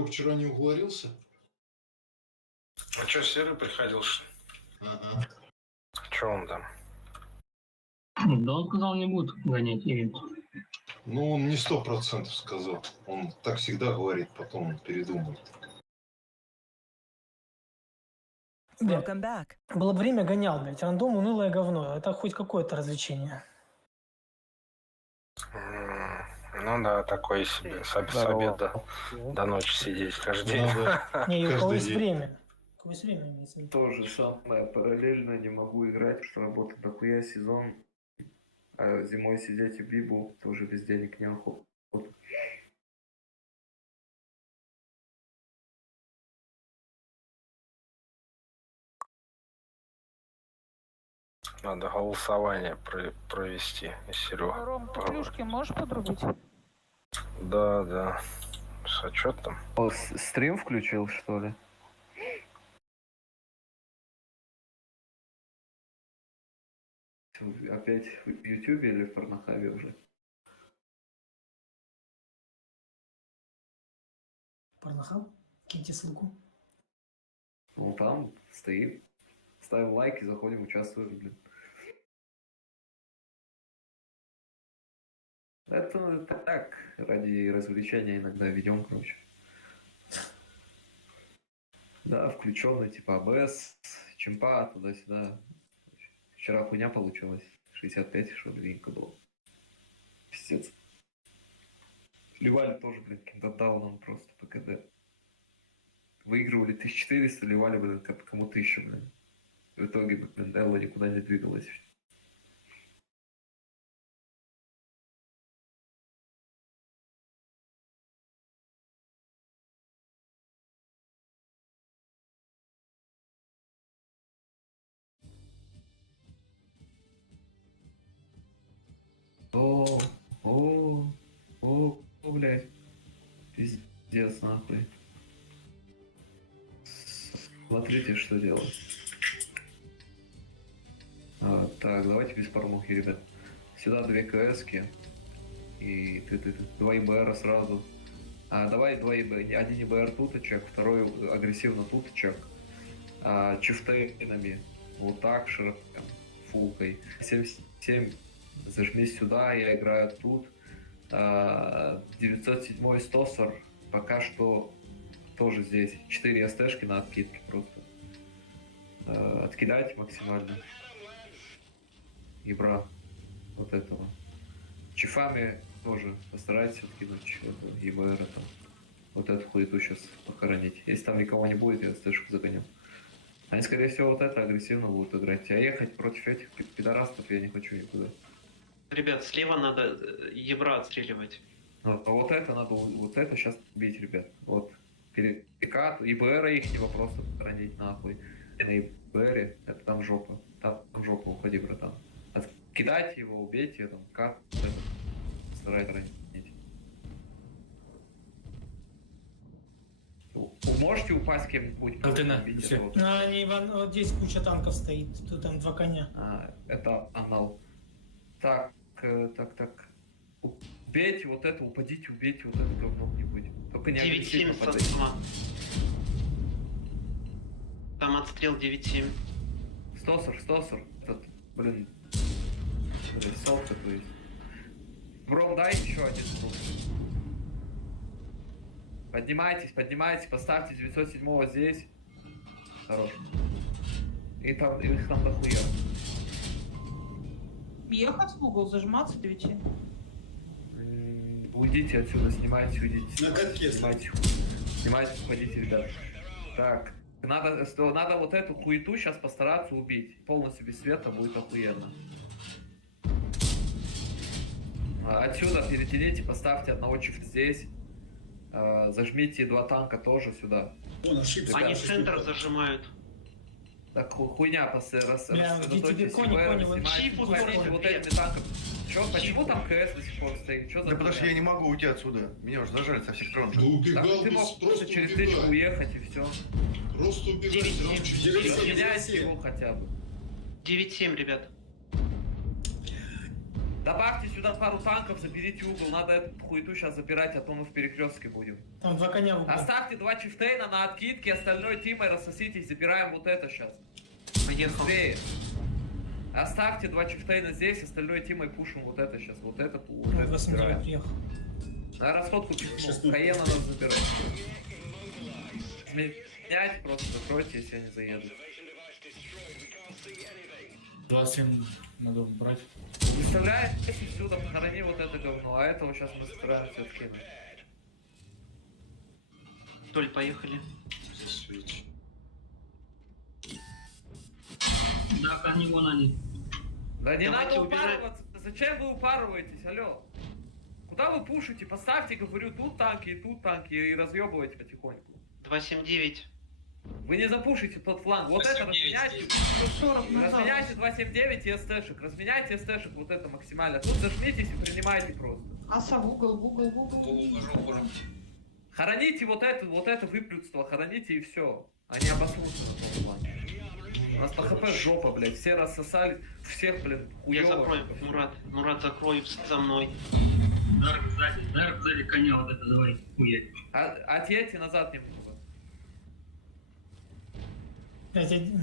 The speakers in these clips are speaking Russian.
Серег вчера не уговорился? А что, Серый приходил, что ли? Ага. Что он там? Да он сказал, не будет гонять ивент. Ну, он не 100% сказал. Он так всегда говорит, потом он передумает. Welcome back. Было бы время, гонял, блядь. Рандом унылое говно. Это хоть какое-то развлечение. Ну да, такое себе. С обеда до ночи сидеть каждый день. Не, и у Каждый кого есть день. время. У кого есть время, имеется в виду. То же самое, параллельно не могу играть, потому что работа дохуя сезон. А зимой сидеть в Бибу тоже без денег не охота. Надо голосование провести. Серега. Ром, ты плюшки можешь подрубить? Да. А что там? Стрим включил, что ли? Опять в Ютубе или в Порнохабе уже? Порнохаб? Киньте ссылку. Ну там стоит. Ставим лайки, заходим, участвуем, блин. Это так, ради развлечения иногда ведем, короче. Да, включенный типа АБС, чемпа, туда-сюда. Вчера хуйня получилась. 65, что длинненько было. Пиздец. Ливали тоже, блин, каким-то дауном просто ПКД. Выигрывали 1400, ливали, блин, кому 1000, блин. В итоге, блин, Элла никуда не двигалась. Блядь. Пиздец, нахуй. Смотрите, что делать. Так, давайте без порнухи, ребят. Сюда 2 КСки. И ты 2 ИБР сразу. Давай 2 ИБР. Один ИБР туточек, второй агрессивно туточек. Чифтейнами. Вот так, широко, фулкой. 7 зажмись сюда, я играю тут. 907 стосор пока что тоже здесь. 4 СТшки на откидке просто. Откидайте максимально. Ебра вот этого. Чифами тоже постарайтесь откинуть ЕБР там. Вот эту хуету сейчас похоронить. Если там никого не будет, я СТшку загоню. Они, скорее всего, вот это агрессивно будут играть. А ехать против этих пидорастов я не хочу никуда. Ребят, слева надо ебра отстреливать. А вот это надо, вот это сейчас бить, ребят. Вот. Перекат, ИБР их не вопрос похоронить нахуй. На ИБРе это там жопа. Там жопа, уходи, братан. Откидайте его, убейте, там, кат, старайтесь ранить. Можете упасть кем-нибудь? Вот здесь куча танков стоит, тут там 2 коня. Это анал. Так. Убейте вот это, упадите, убейте вот это говно где-нибудь. Только не 9-7 агрессивно. Там отстрел 9-7. Стосор. Этот, блин. Солт такой. Бро, дай еще один круг. Поднимайтесь, поставьте 907 здесь. Хорош. И там, их там дохуя. Ехать в угол, зажиматься 9. Уйдите отсюда, снимайте, уйдите. На катке. Снимайте, уходите, ребят. Так, надо вот эту хуету сейчас постараться убить. Полностью без света будет охуенно. Отсюда перетяните, поставьте одного чифт здесь. Зажмите 2 танка тоже сюда. Он ошибся. Они центр зажимают. Так хуйня Тебе кони. Чипу вот этими танками. Почему там КС до сих пор стоит? Что за потому что я не могу уйти отсюда. Меня уже зажали со всех сторон. Да убегал, ты мог просто просто через убегай. тычку уехать и все. Просто убегай. 9-7 его хотя бы. 9-7, ребят. Добавьте сюда пару танков, заберите угол. Надо эту хуету сейчас забирать, а то мы в перекрестке будем. Там 2 коня в углу. Оставьте 2 чифтейна на откидке, остальной тимой рассоситесь, забираем вот это сейчас. Поехал. Быстрее. Оставьте 2 чифтейна здесь, остальной тимой пушим вот это сейчас. Вот это, вот это 29 забираем. приехал. На расходку пихнул. Каена надо забирать. Изменять, просто закройте, если они заедут. 27 надо брать. Выставляй сюда, похорони вот это говно, а этого сейчас мы стараемся откинуть. Толь, поехали. Засвечи. Да, кони вон они. Да не Давайте надо убежать. упарываться, зачем вы упарываетесь, алло? Куда вы пушите? Поставьте, говорю, тут танки и разъебывайте потихоньку. 279. Вы не запушите тот фланг, вот это разменяйте. 140 назад. Разменяйте 279 и СТшек, разменяйте СТшек вот это максимально. Тут зажмитесь и принимайте просто. Аса в угол, в угол, в угол. Хороните вот это выплюдство, хороните и все. Они обосрутся на том фланге. У нас по хп жопа, блядь, все рассосались, всех, блин, Я хуёво. закрою, Мурат, закрой за мной. Дарк сзади коня вот это давай хуять. Отъедьте назад немного. 5-1.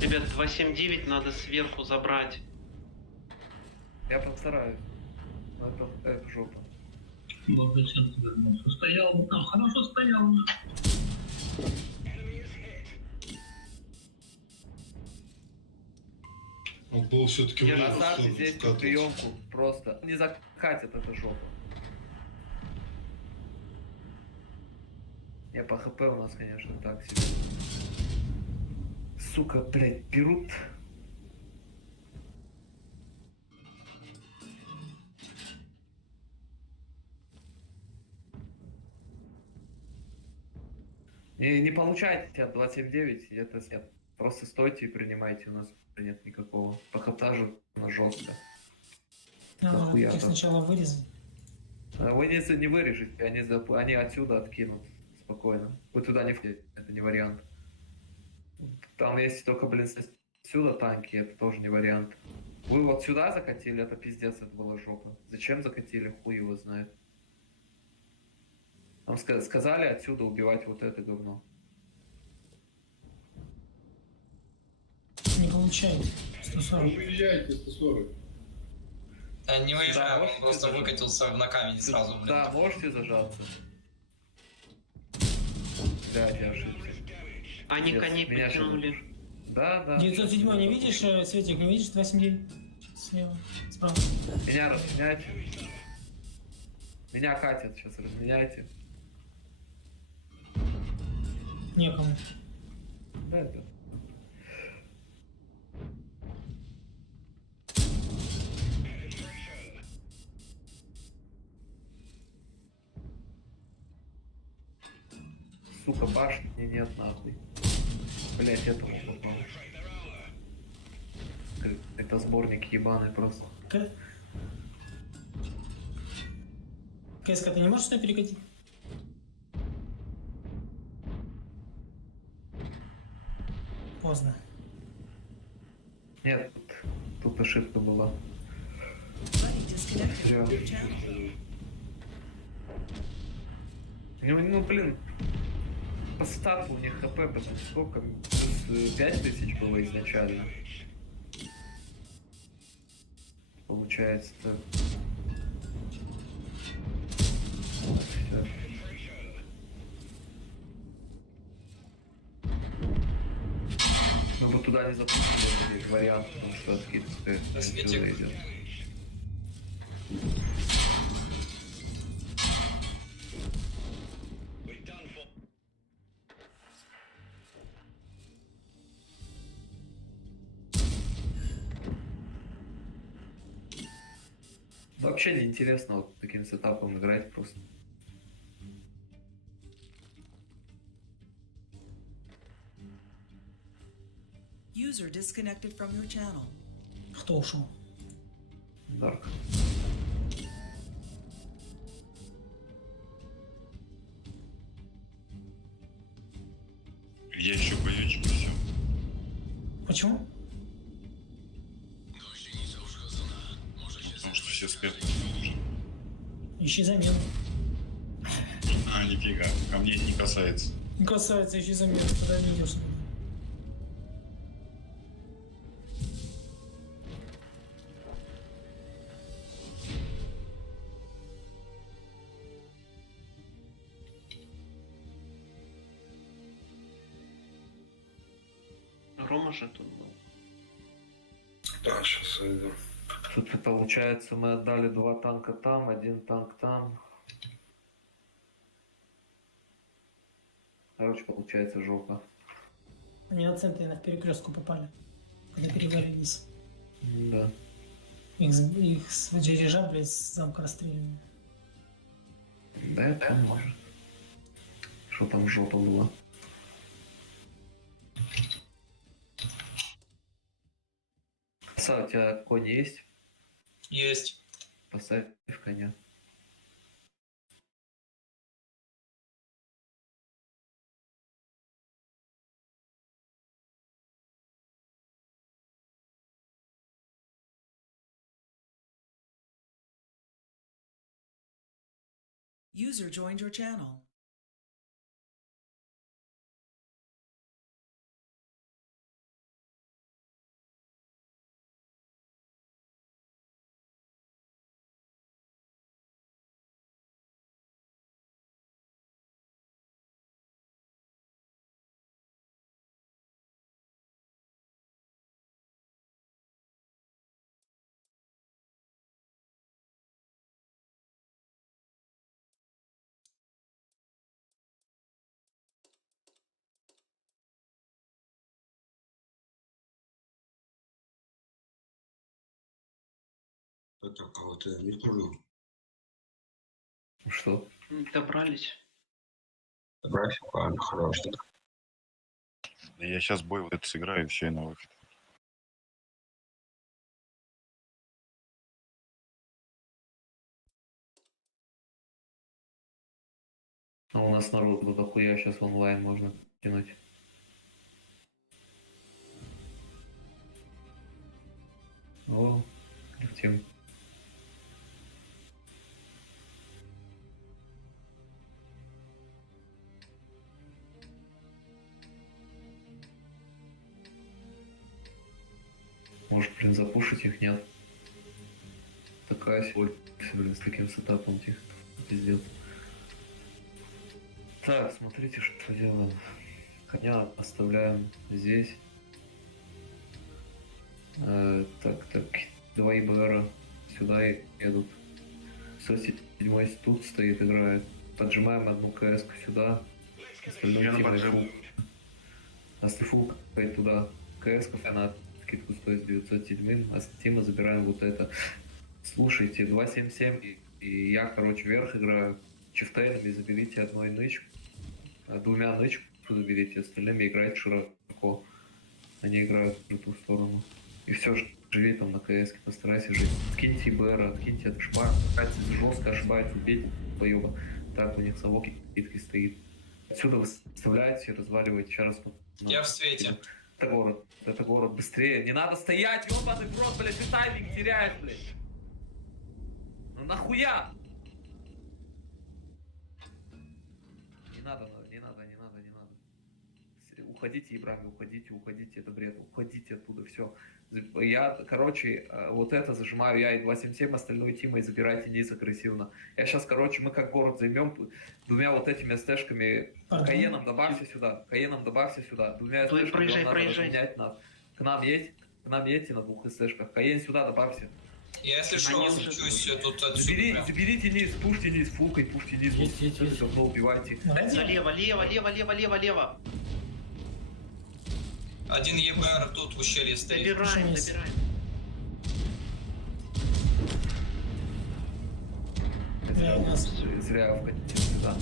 Ребят, 279 надо сверху забрать. Я постараюсь. Но это жопа. Вот зачем ты вернулся. Стоял вот там, хорошо стоял. Он был все-таки Я ближе, Оставьте чтобы здесь вкатываться. приемку просто. Не закатит эта жопа. Не, по хп у нас, конечно, так себе. Сука, блядь, берут. Не получайте от 279, это нет. Просто стойте и принимайте, у нас нет никакого. По хптажу у нас жестко. Надо Нахуя их там? сначала вырезать. Вы не вырежете, они отсюда откинут спокойно. Вы туда не входите, это не вариант. Там есть только, блин, отсюда танки, это тоже не вариант. Вы вот сюда закатили, это пиздец, это была жопа. Зачем закатили, хуй его знает. Нам сказали отсюда убивать вот это говно. Не получается. 140. Уезжайте, 140. Не Да, уезжаю, можете он просто зажать? выкатился на камень сразу, блин. Да, можете зажаться. Блядь, я ошибся. Они Пиздец, коней меня щас потянули. запушат. Да. 907 не видишь, Светик, не видишь? 279. Слева. Справа. Меня разменяйте. Меня катят, сейчас разменяйте. Некому. Да, это. Сука, башни нет нахуй. Блять, этому попал. Это сборник ебаный просто. КСК, ты не можешь сюда перекатить? Поздно. Нет, тут ошибка была. Buddy disconnected Зря. from your channel. Ну, блин, по стату у них хп, потому сколько? Плюс 5000 было изначально. Получается, так. Всё. Мы бы туда не запустили вариант, потому что откидка отсюда идет. Вообще неинтересно вот таким сетапом играть просто. User disconnected from your channel. Кто ушел? Дарк. Я еще боючку все. Почему? Потому что все спят. Ищи замену. А, нифига. А мне это не касается. Не касается, ищи замену, тогда не идешь. Рома же тут был. Да, сейчас иду. Тут получается мы отдали 2 танка там, 1 танк там. Короче, получается жопа. Они на центре на перекрестку попали. Когда перевалились. Да. Их с дирижа, блядь, с замка расстреляли. Да, это может. Что там жопа была? Са, у тебя конь есть? Есть. Поставь в коня. User joined your channel. Это кого-то не трудно. Что? Добрались. Ладно, хорош. Я сейчас бой вот это сыграю, и все, и на выход. А у нас народ вот охуя сейчас онлайн можно тянуть. О, летим. Может, блин, запушить их, нет? Такая сегодня, блин, с таким сетапом тихо. Пиздец. Так, смотрите, что делаем. Коня оставляем здесь. Так, 2 ИБРа сюда едут. 107 тут стоит, играет. Поджимаем одну КС-ку сюда. Остальную Астифул туда. КС-ка на скидку стоит 907, а с Тима забираем вот это. Слушайте, 277 и я, короче, вверх играю. Чифтейнами заберите одной нычку. 2 нычку заберите, остальными играйте широко. Они играют в ту сторону. И все, живи там на КС, постарайся жить. Скиньте ИБР, откиньте эту шпак, жестко ошибается, убейте поеба. Так, у них совок китки стоит. Отсюда выставляйте, разваливайте. Сейчас раз. Я в свете. Это город, быстрее. Не надо стоять, ёбаный в рот, блядь, ты тайминг теряешь, блядь. Ну нахуя? Не надо. Уходите, Ибрами, уходите, это бред, уходите оттуда, все. Я, короче, вот это зажимаю я и 277, остальную Тима и забирайте низ агрессивно. Я сейчас, короче, мы как город займем 2 вот этими СТшками. Каеном добавься сюда, 2 СТшками разменять нас. К нам едьте на 2 СТшках, Каен сюда добавься. Я, если что, разучусь тут отсюда. Заберите низ, пушьте низ, фулкой, пушьте низ. Все равно убивайте. Лево. 1 ЕБР тут в ущелье стоит. Добираем. Зря входите сюда.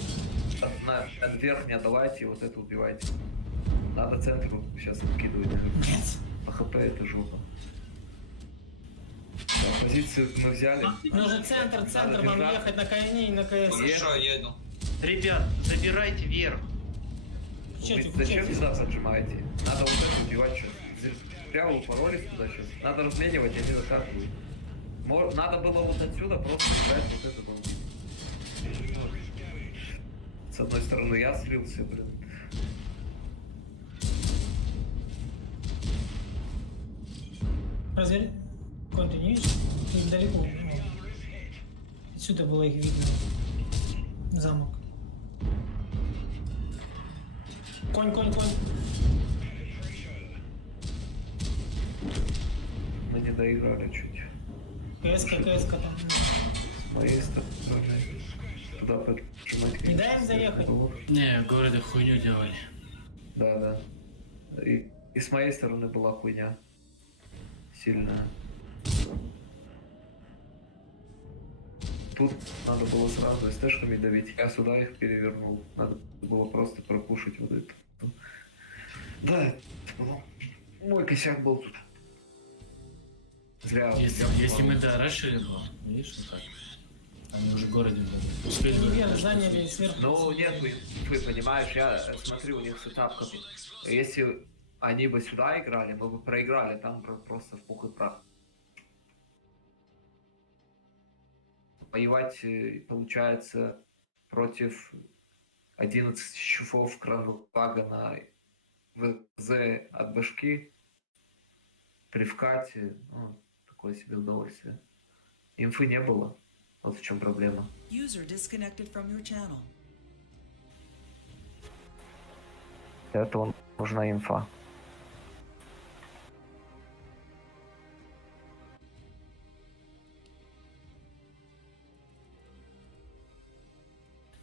Наверх не отдавайте, вот это убивайте. Надо центр сейчас откидывать. По ХП это жопа. Да, позицию мы взяли. Нужен центр, нам ехать на коне и на КС. Хорошо, еду. Ребят, забирайте вверх. Вы зачем сюда поджимаете? Надо вот это убивать сейчас. зря упоролись туда сейчас. Надо разменивать, они вот так будут. Надо было вот отсюда просто играть вот это долбить. С одной стороны я слился, блин. Разве конь ты не видишь? Их далеко. Вот. Отсюда было их видно. Замок. Конь. Мы не доиграли чуть. КСК там. С моей стороны. Туда поджимать. Не дай им заехать. Не, в городе хуйню делали. Да. И с моей стороны была хуйня. Сильная. Тут надо было сразу СТшками давить. Я сюда их перевернул. Надо было просто пропушить вот это. Да, это было. Мой косяк был тут. Зря. Если мы дорашили, видишь, вот так. Они уже в городе были. Успели. Невер заняли сверху. Ну, нет, вы понимаешь, я смотрю, у них сетап какой. Если они бы сюда играли, мы бы проиграли, там просто в пух и прах. Воевать, получается, против 11 щуфов Кранвага на ВЗ от башки при вкате, ну, такое себе удовольствие. Инфы не было, вот в чем проблема. User disconnected from your channel. Для этого нужна инфа.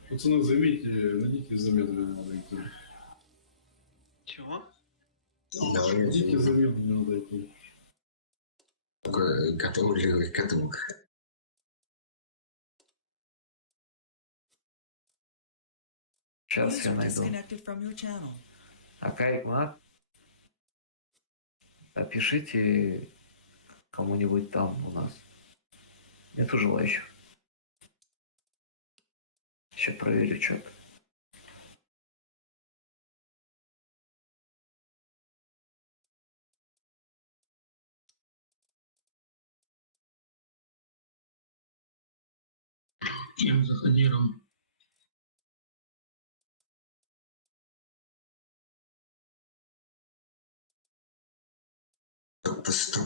Пацаны, займите, найдите замену, надо идти. Чего? Найдите замену, надо идти. Готовы. Сейчас я User найду. disconnected from your channel. Акайкмат. Напишите кому-нибудь там у нас. Нету желающих. Сейчас проверю что-то. Чем заходи, Ром?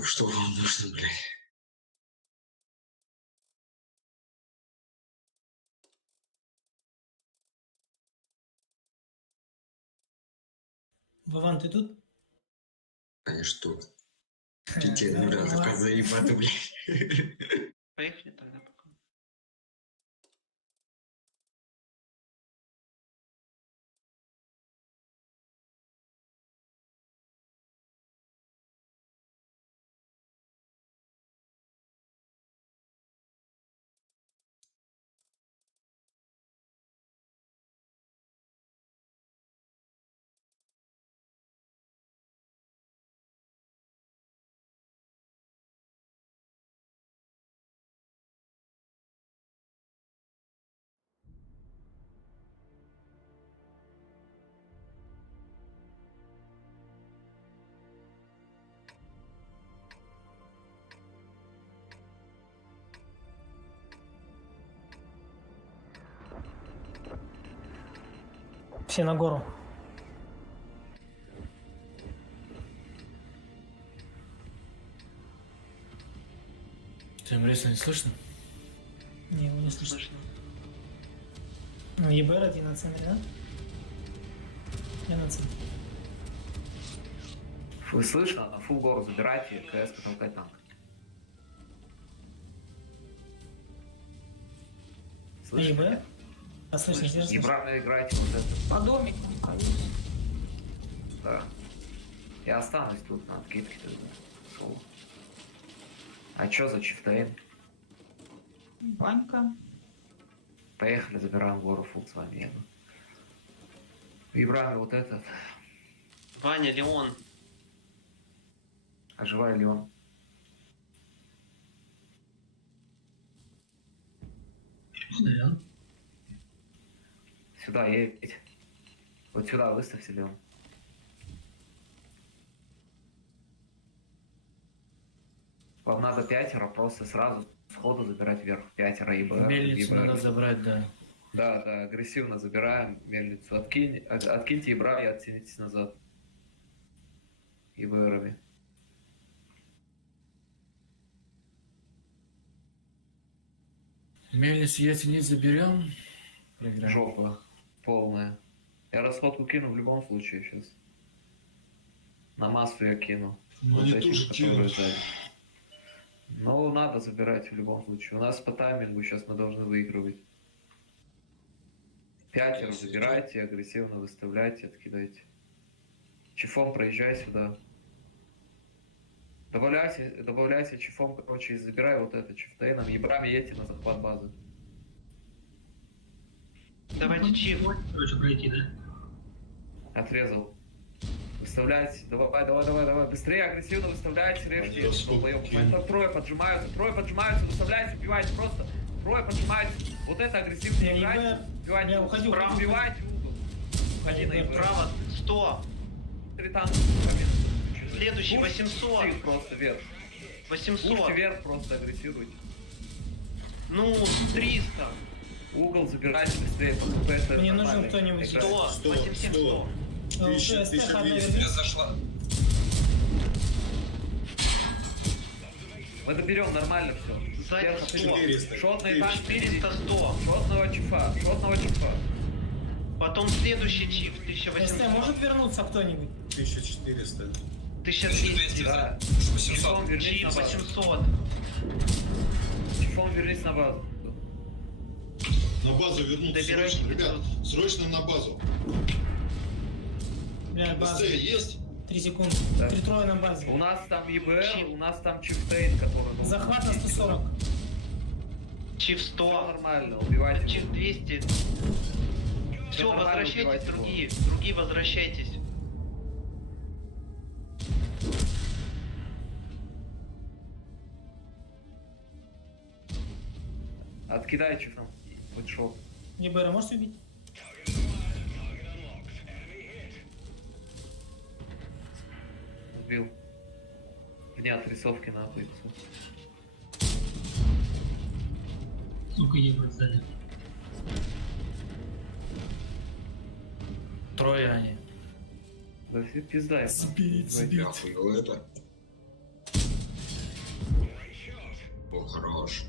Что вам нужно, блядь? Вован, ты тут? Конечно, тут. Прикинь, ну да, такая заебата, блядь. Поехали тогда пока. Все на гору. Ты Мреса не слышно? Не, его не слышно. Слышно. Ну, ЕБР ты на центре, да? Я на центре. Вы слышно? На фул гору забирайте, КС толкай танк. Слышно? ЕБР? А слышно, где слышно? Играйте вот это. По домику. Да. Я останусь тут на откидке тогда. Соло. А чё за чифтейн? Банька. Поехали, забираем гору, фул с вами еду. Вибрами вот этот. Ваня, Леон. Оживай ли он? Да. Сюда едь. Вот сюда выставься, Леон. Вам надо пятеро просто сразу сходу забирать вверх. Пятеро ИБР. Мельницу надо забрать, да. Да, да, агрессивно забираем мельницу. Откиньте ибра и оттянитесь назад. ИБРами. Мельницу, если не заберем, проиграем. Жопа полная. Я расходку кину в любом случае сейчас. На массу я кину. Ну, Вот они эти, тоже которые кинут. сзади. Ну, надо забирать в любом случае. У нас по таймингу сейчас мы должны выигрывать. Пятеро забирайте, агрессивно выставляйте, откидайте. Чифом проезжай сюда. Добавляйте чифом, короче, и забирай вот это чифтейном. Ебрами едьте на захват базы. Давайте чип. Короче, пройти, да? Отрезал. Выставляйте. Давай. Быстрее, агрессивно выставляйте, режьте. Они раскопки кинут. Трое поджимаются, выставляйте, убивайте просто. Трое поджимаются. Вот это агрессивно Я играйте. ИБ. Убивайте. Я уходил. Право, убивайте угол. Уходи на ИБ. Право 100. Три танка. Следующий Пушь 800. их просто вверх. 800. Пушьте вверх, просто агрессируйте. Ну, 300. Угол забирайте быстрее. ПХП, это Мне нормально. нужен кто-нибудь. Играть. 100. 87 100. Тысяча, СТ 1200. одна Я вернись. зашла. Мы доберем нормально все. Сзади 100. 400. Шотный танк 400 100. Шотного чифа. Потом следующий чип СТ 1800. может вернуться кто-нибудь? 1400. 1200. Да. 800. Чифом вернись Чип на базу. 800. Чифом вернись на базу. На базу вернуться. Добирайте Срочно, ребят. 500. Срочно на базу. Бля, СТ база. есть? 3 секунды. Да. 3 трое на базе. У нас там ЕБР, Чип. у нас там чифтейн, который... должен Захват на идти. 140. Чип Всё 100. нормально, убивайте. Чип 200. Все, нормально, возвращайтесь, убивайте его. другие. Другие возвращайтесь. Откидай чифом. Вышел. ЕБР можете убить? Сбил. Вне отрисовки нахуй. Сука, ебать сзади. Трое они. Да все пизда. Сбить. Я охуел это. О, хорош.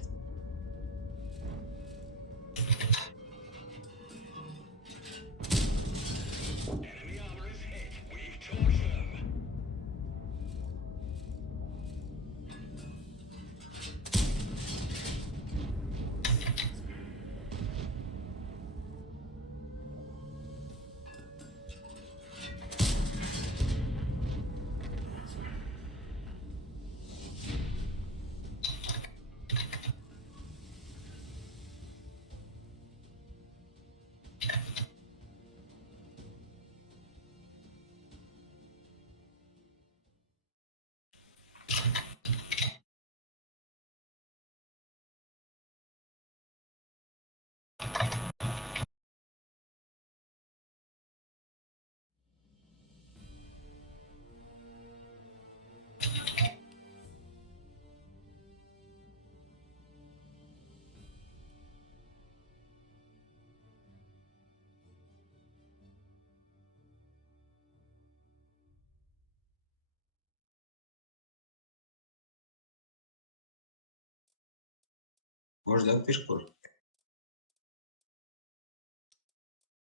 Можно дать перекур?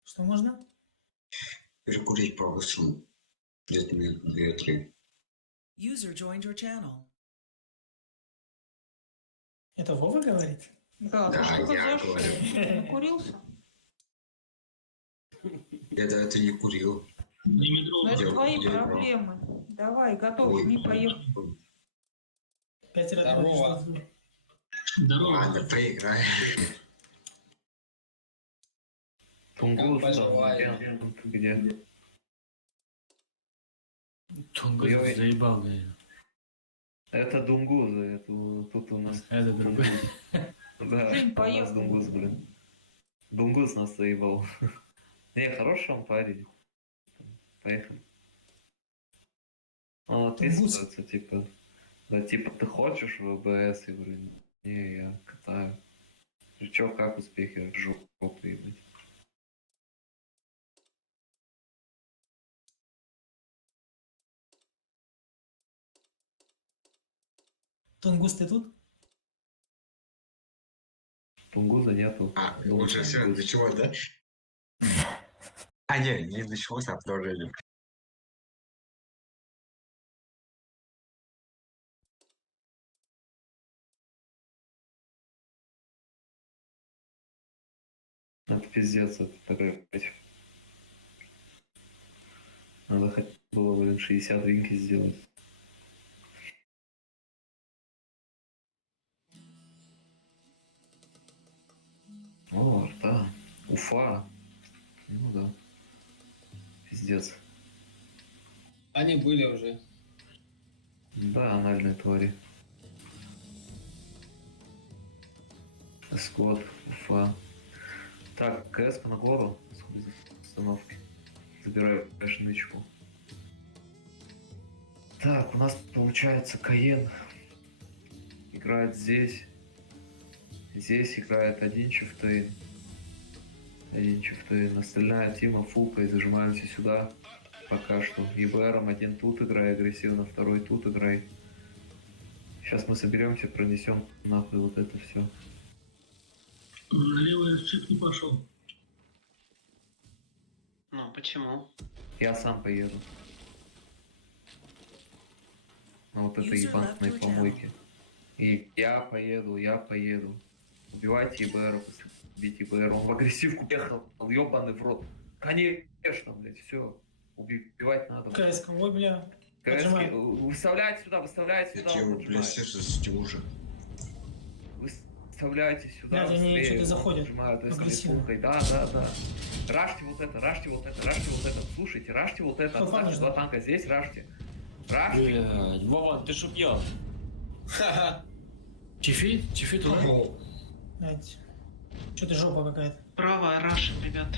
Что можно? Перекурить по-быстрому. Где-то минут 2-3. User joined your channel. Это Вова говорит? Да, ты Да, что я за говорю. Накурился? Я до этого не курил. Ну это Я- твои я- проблемы. Давай, готов, Ой, не поехали. 5 раз. Здорово. Здорово. Ладно, проиграй. Тунгус там, пожелаю. где? Тунгус Ой-ой. заебал, блин. Это Дунгуза, это тут у нас... Это другой. Да, Жень, у нас поехали. Дунгус, блин. Дунгус нас заебал. Не, хороший он парень. Поехали. Он ответствуется, типа... Да, типа, ты хочешь в АБС? Я говорю, не, я катаю. Чё, как успехи? Жопу ебать. Тунгус, ты тут? Тунгуза нету. А, Думаю, уже все Тунгус. началось, да? А, не началось, а продолжение. Это пиздец, это такой. Надо хотя бы было, блин, 60 винки сделать. О, арта. Уфа. Ну да. Пиздец. Они были уже. Да, анальные твари. Скот, Уфа. Так, КС на гору. Сходи за остановки. Забираю нычку. Так, у нас получается Каен играет здесь. Здесь играет один Чифтейн. Один Чифтейн. Остальная тима фулкой. Зажимаемся сюда. Пока что. ЕБРом один тут играй агрессивно, второй тут играй. Сейчас мы соберемся, пронесем нахуй вот это все. Налево чип не пошел. Ну, почему? Я сам поеду. На вот этой User ебаной left your помойке. И я поеду. Убивайте ЕБР, убейте ЕБР. Он в агрессивку ехал, ебаный в рот. Конечно, блядь, все. Убивать надо. КС, ой, бля. КС, Поджимай. выставляйте сюда, выставляйте сюда. Зачем, он блядь, поджимает. сердце уже? Выставляйте сюда. Блядь, они быстрее, что-то он заходят поджимает, если агрессивно. фулкой. Да. Ражьте вот это, ражьте вот это. Слушайте, ражьте вот это. Что, Отставьте фанишь, два да? танка здесь, ражьте. Ражьте. Блядь, Вова, ты шо пьёшь? Ха-ха. Чифи? Чифи туда? Блядь. Что-то жопа какая-то. Правая Раша, ребят.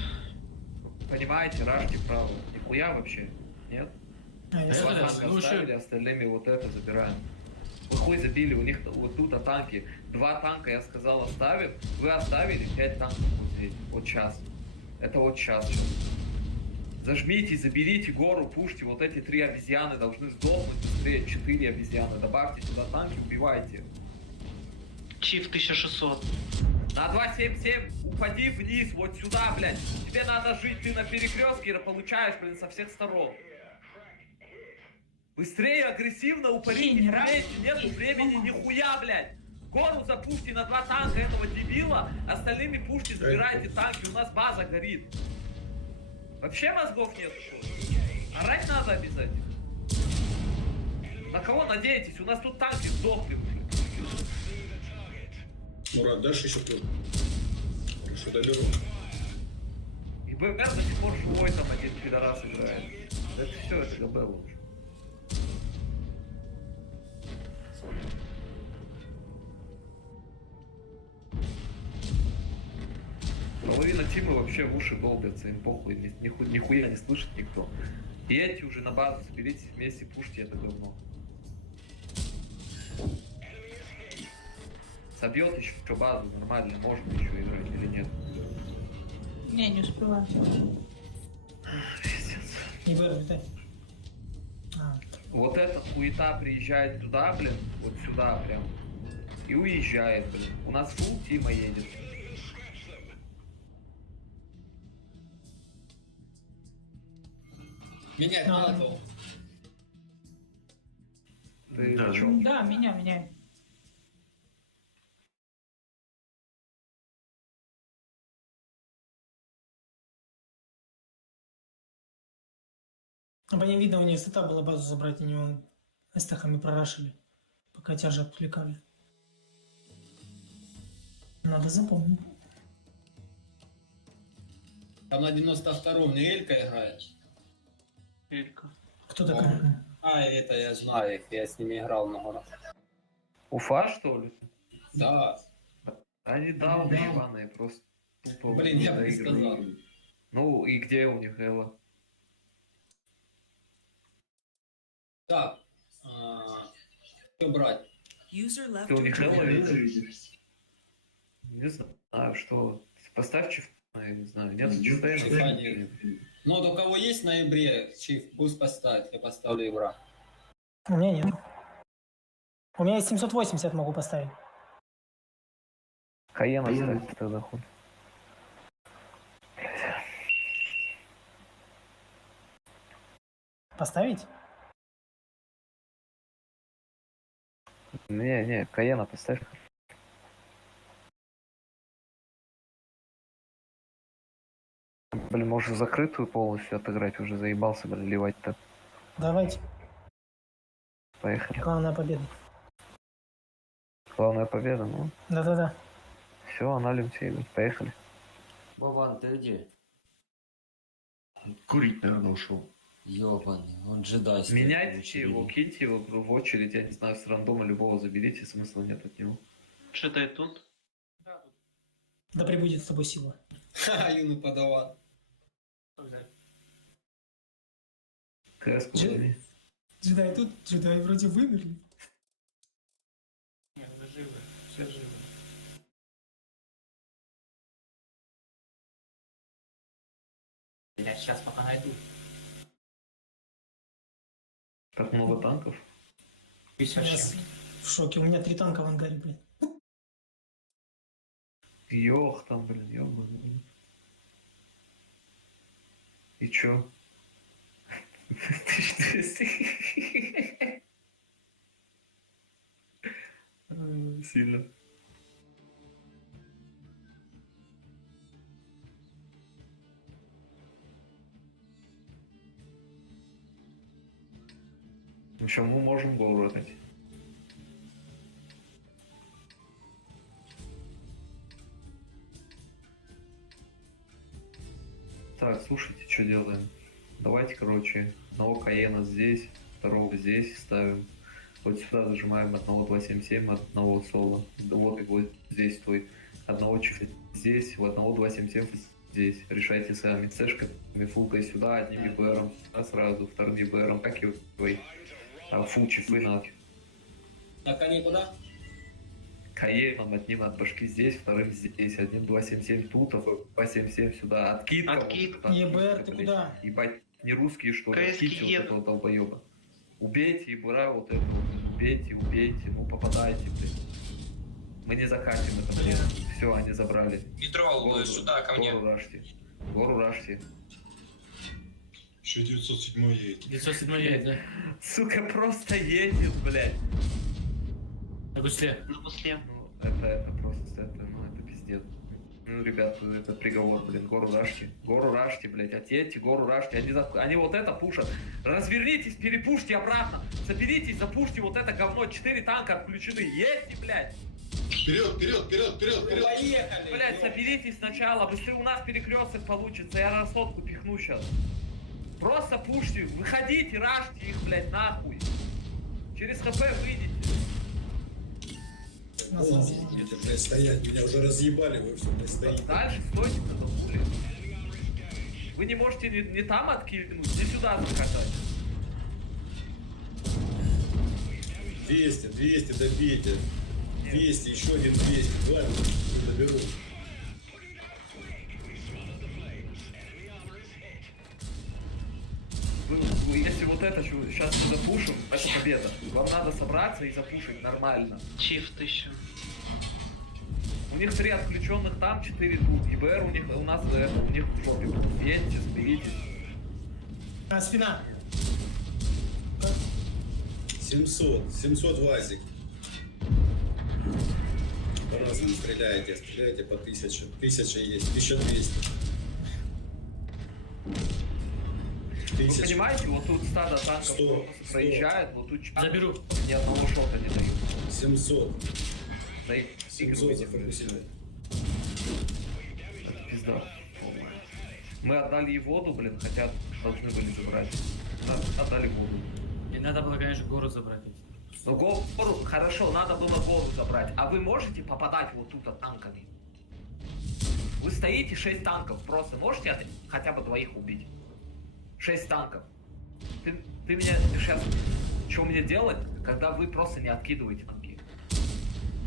Понимаете, ражьте право. Нихуя вообще. Нет? А, я Это Два да, смотрю. танка ну, оставили, остальными вот это забираем. Вы хуй забили, у них вот тут танки. Два танка, я сказал, оставим. Вы оставили 5 танков вот здесь. Вот сейчас. Это вот сейчас. Зажмите, заберите гору, пушьте. Вот эти 3 обезьяны должны сдохнуть быстрее. 4 обезьяны. Добавьте туда танки, убивайте. Чиф 1600. На 277 упади вниз, вот сюда, блядь. Тебе надо жить, ты на перекрестке получаешь, блин, со всех сторон. Быстрее, агрессивно упарите, Кинь, раз. блядь, нету времени, нихуя, блядь. Гору запушьте на 2 танка этого дебила, остальными пушьте, забирайте танки, у нас база горит. Вообще мозгов нет, что? Орать надо обязательно. На кого надеетесь? У нас тут танки сдохли уже. Мурат, дашь еще тут? Еще доберу. И БР до сих пор живой там один пидорас играет. Это все, это ГБ лучше. Половина тима вообще в уши долбятся, им похуй, нихуя не слышит никто. И эти уже на базу соберитесь вместе, пушьте это говно. Собьет еще базу нормально, можно еще играть или нет? Не, не успеваю. Пиздец. Не вылетай. А, Вот эта хуета приезжает туда, блин, вот сюда прям, и уезжает, блин. У нас фул тима едет. Менять Ну, надо. Ты Да. на чём? да, меня. По ним видно, у них сета была базу забрать, они его эстахами прорашили, пока тяжи отвлекали. Надо запомнить. Там на 92-м не Элька играет. Элька. Кто такой? А, это я знаю. Я с ними играл много раз. Уфа, что ли? Да. Они даун ебаные, просто тупо Блин, я бы не доигрывают. сказал. Ну и где у них Элла? Так. брать. User left Ты у your них channel. видишь? Не знаю, что. Поставь чиф, я не знаю. Нет, чифа Чифа нет. Ну, вот у кого есть в ноябре, чиф, пусть поставить. Я поставлю Ибра. У меня нет. У меня есть 780 могу поставить. Каена ставь тогда худ. Поставить? Не, Каена поставь. Блин, может закрытую полностью отыграть, уже заебался, блин, ливать-то. Давайте. Поехали. Главная победа. Главная победа, ну. Да-да-да. Все, аналим тебе, поехали. Вован, ты где? Курить, наверное, ушел. Ёбаный, он джедай. стоит Меняйте на его, очереди. киньте его в очередь, я не знаю, с рандома любого заберите, смысла нет от него. Читай тут. Да пребудет с тобой сила. Ха, юный подаван. КС Джи- Джедаи тут, джедаи вроде вымерли. Не, вы живы, все живы. Я сейчас пока найду. Так много танков. Я в шоке, у меня 3 танка в ангаре, блин. Ёх, там, блин, ёбаный, блин. И чё? 1200. Сильно. В общем, мы можем гол ротать. Так, слушайте, что делаем? Давайте, короче, одного Каена здесь, второго здесь ставим. Вот сюда зажимаем одного 277, одного соло. Вот его здесь твой. Одного чифа здесь, в одного 277 здесь. Решайте сами. Цешками фулкой сюда, одним ЕБРом, а сразу, вторым ЕБРом, как его твой. А фул чифы на Так, они куда? Каеном, одним от башки здесь, вторым здесь, одним 277 тут, а 277 сюда. Откидка. Откидка. Вот, ЕБР, ты куда? Ебать, не русские, что ли? КСки Откидьте вот едут. этого долбоеба. Убейте ЕБРа вот этого. Убейте, ну попадайте, блин. Мы не закатим это, блин. Все, они забрали. Метро, сюда, ко мне. Гору рашьте. Гору рашьте. Еще 907 едет. 907 едет, да? Сука, просто едет, блядь. На гусле. На после. Ну, это просто, это пиздец. Ну, ребят, это приговор, блин, гору рашьте, блядь, отъедьте, гору рашьте, они вот это пушат. Развернитесь, перепушьте обратно, соберитесь, запушьте вот это говно, 4 танка отключены, едьте, блядь. Вперед, вперед, вперед, вперед, вперед. Поехали! Блядь, соберитесь сначала, быстрее у нас перекресток получится, я рассотку пихну сейчас. Просто пушьте, выходите, рашьте их, блядь, нахуй. Через ХП выйдите. Это, блядь, стоять, меня уже разъебали, вы все, блядь, стоите. Дальше стойте на дому, блядь. Вы не можете не там откинуть, не сюда закатать. 200 добейте. 200, еще один 200, ладно, не доберу. Если вот это сейчас мы запушим, это победа. Вам надо собраться и запушить нормально. Чиф 1000. У них 3 отключенных там, 4 тут. ЕБР у нас это, у них в жопе. Едьте, соберитесь. А, спина. 700 вазик. По-разному стреляйте по 1000. 1000 есть, 1200. Вы понимаете, вот тут стадо танков 100, проезжает, вот тут Заберу. ни одного шота не дают. 700. Дают. 700 зафокусировать. Это пизда. Мы отдали ей воду, блин, хотя должны были забрать. Отдали воду. И надо было, конечно, город забрать. Ну, гору, хорошо, надо было гору забрать. А вы можете попадать вот тут от танками? Вы стоите 6 танков, просто можете хотя бы 2 убить? 6 танков. Ты меня сейчас что мне делать, когда вы просто не откидываете танки?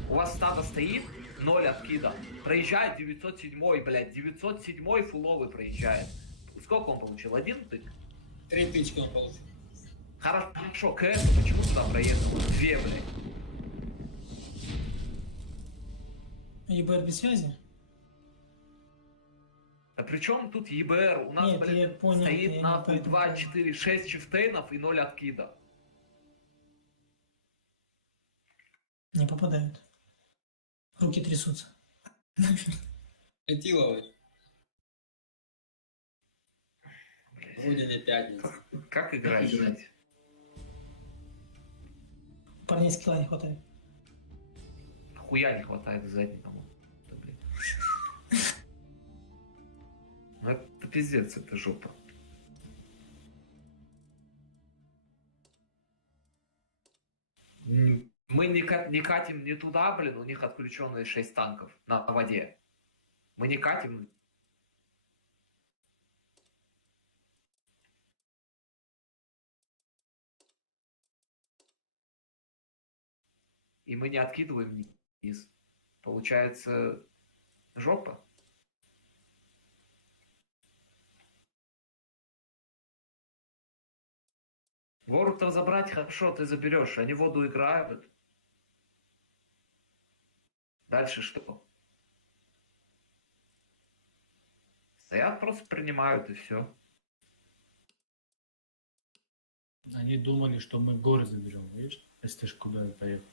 У вас стадо стоит, 0 откида. Проезжает 907, блядь, 907 фуловый проезжает. Сколько он получил? 1 тык? 3 тычки он получил. Хорошо, КС почему туда проехал? 2, блядь. ЕБР без связи? А при чем тут ЕБР? У нас, Нет, я блядь, понял, я стоит не нахуй поэтому 2, понял. 4, 6 чифтейнов и 0 откида. Не попадают. Руки трясутся. Этиловый. Вроде не пятница. Как играть, блядь? Парней скилла не хватает. Хуя не хватает заднему. Да, блядь. Ну это пиздец, это жопа. Мы не катим не туда, блин, у них отключенные 6 танков на воде. Мы не катим. И мы не откидываем вниз. Получается жопа. Вору-то забрать хорошо, ты заберешь. Они воду играют. Дальше что? Стоят, просто принимают и все. Они думали, что мы горы заберем, видишь? Если ж куда поехал.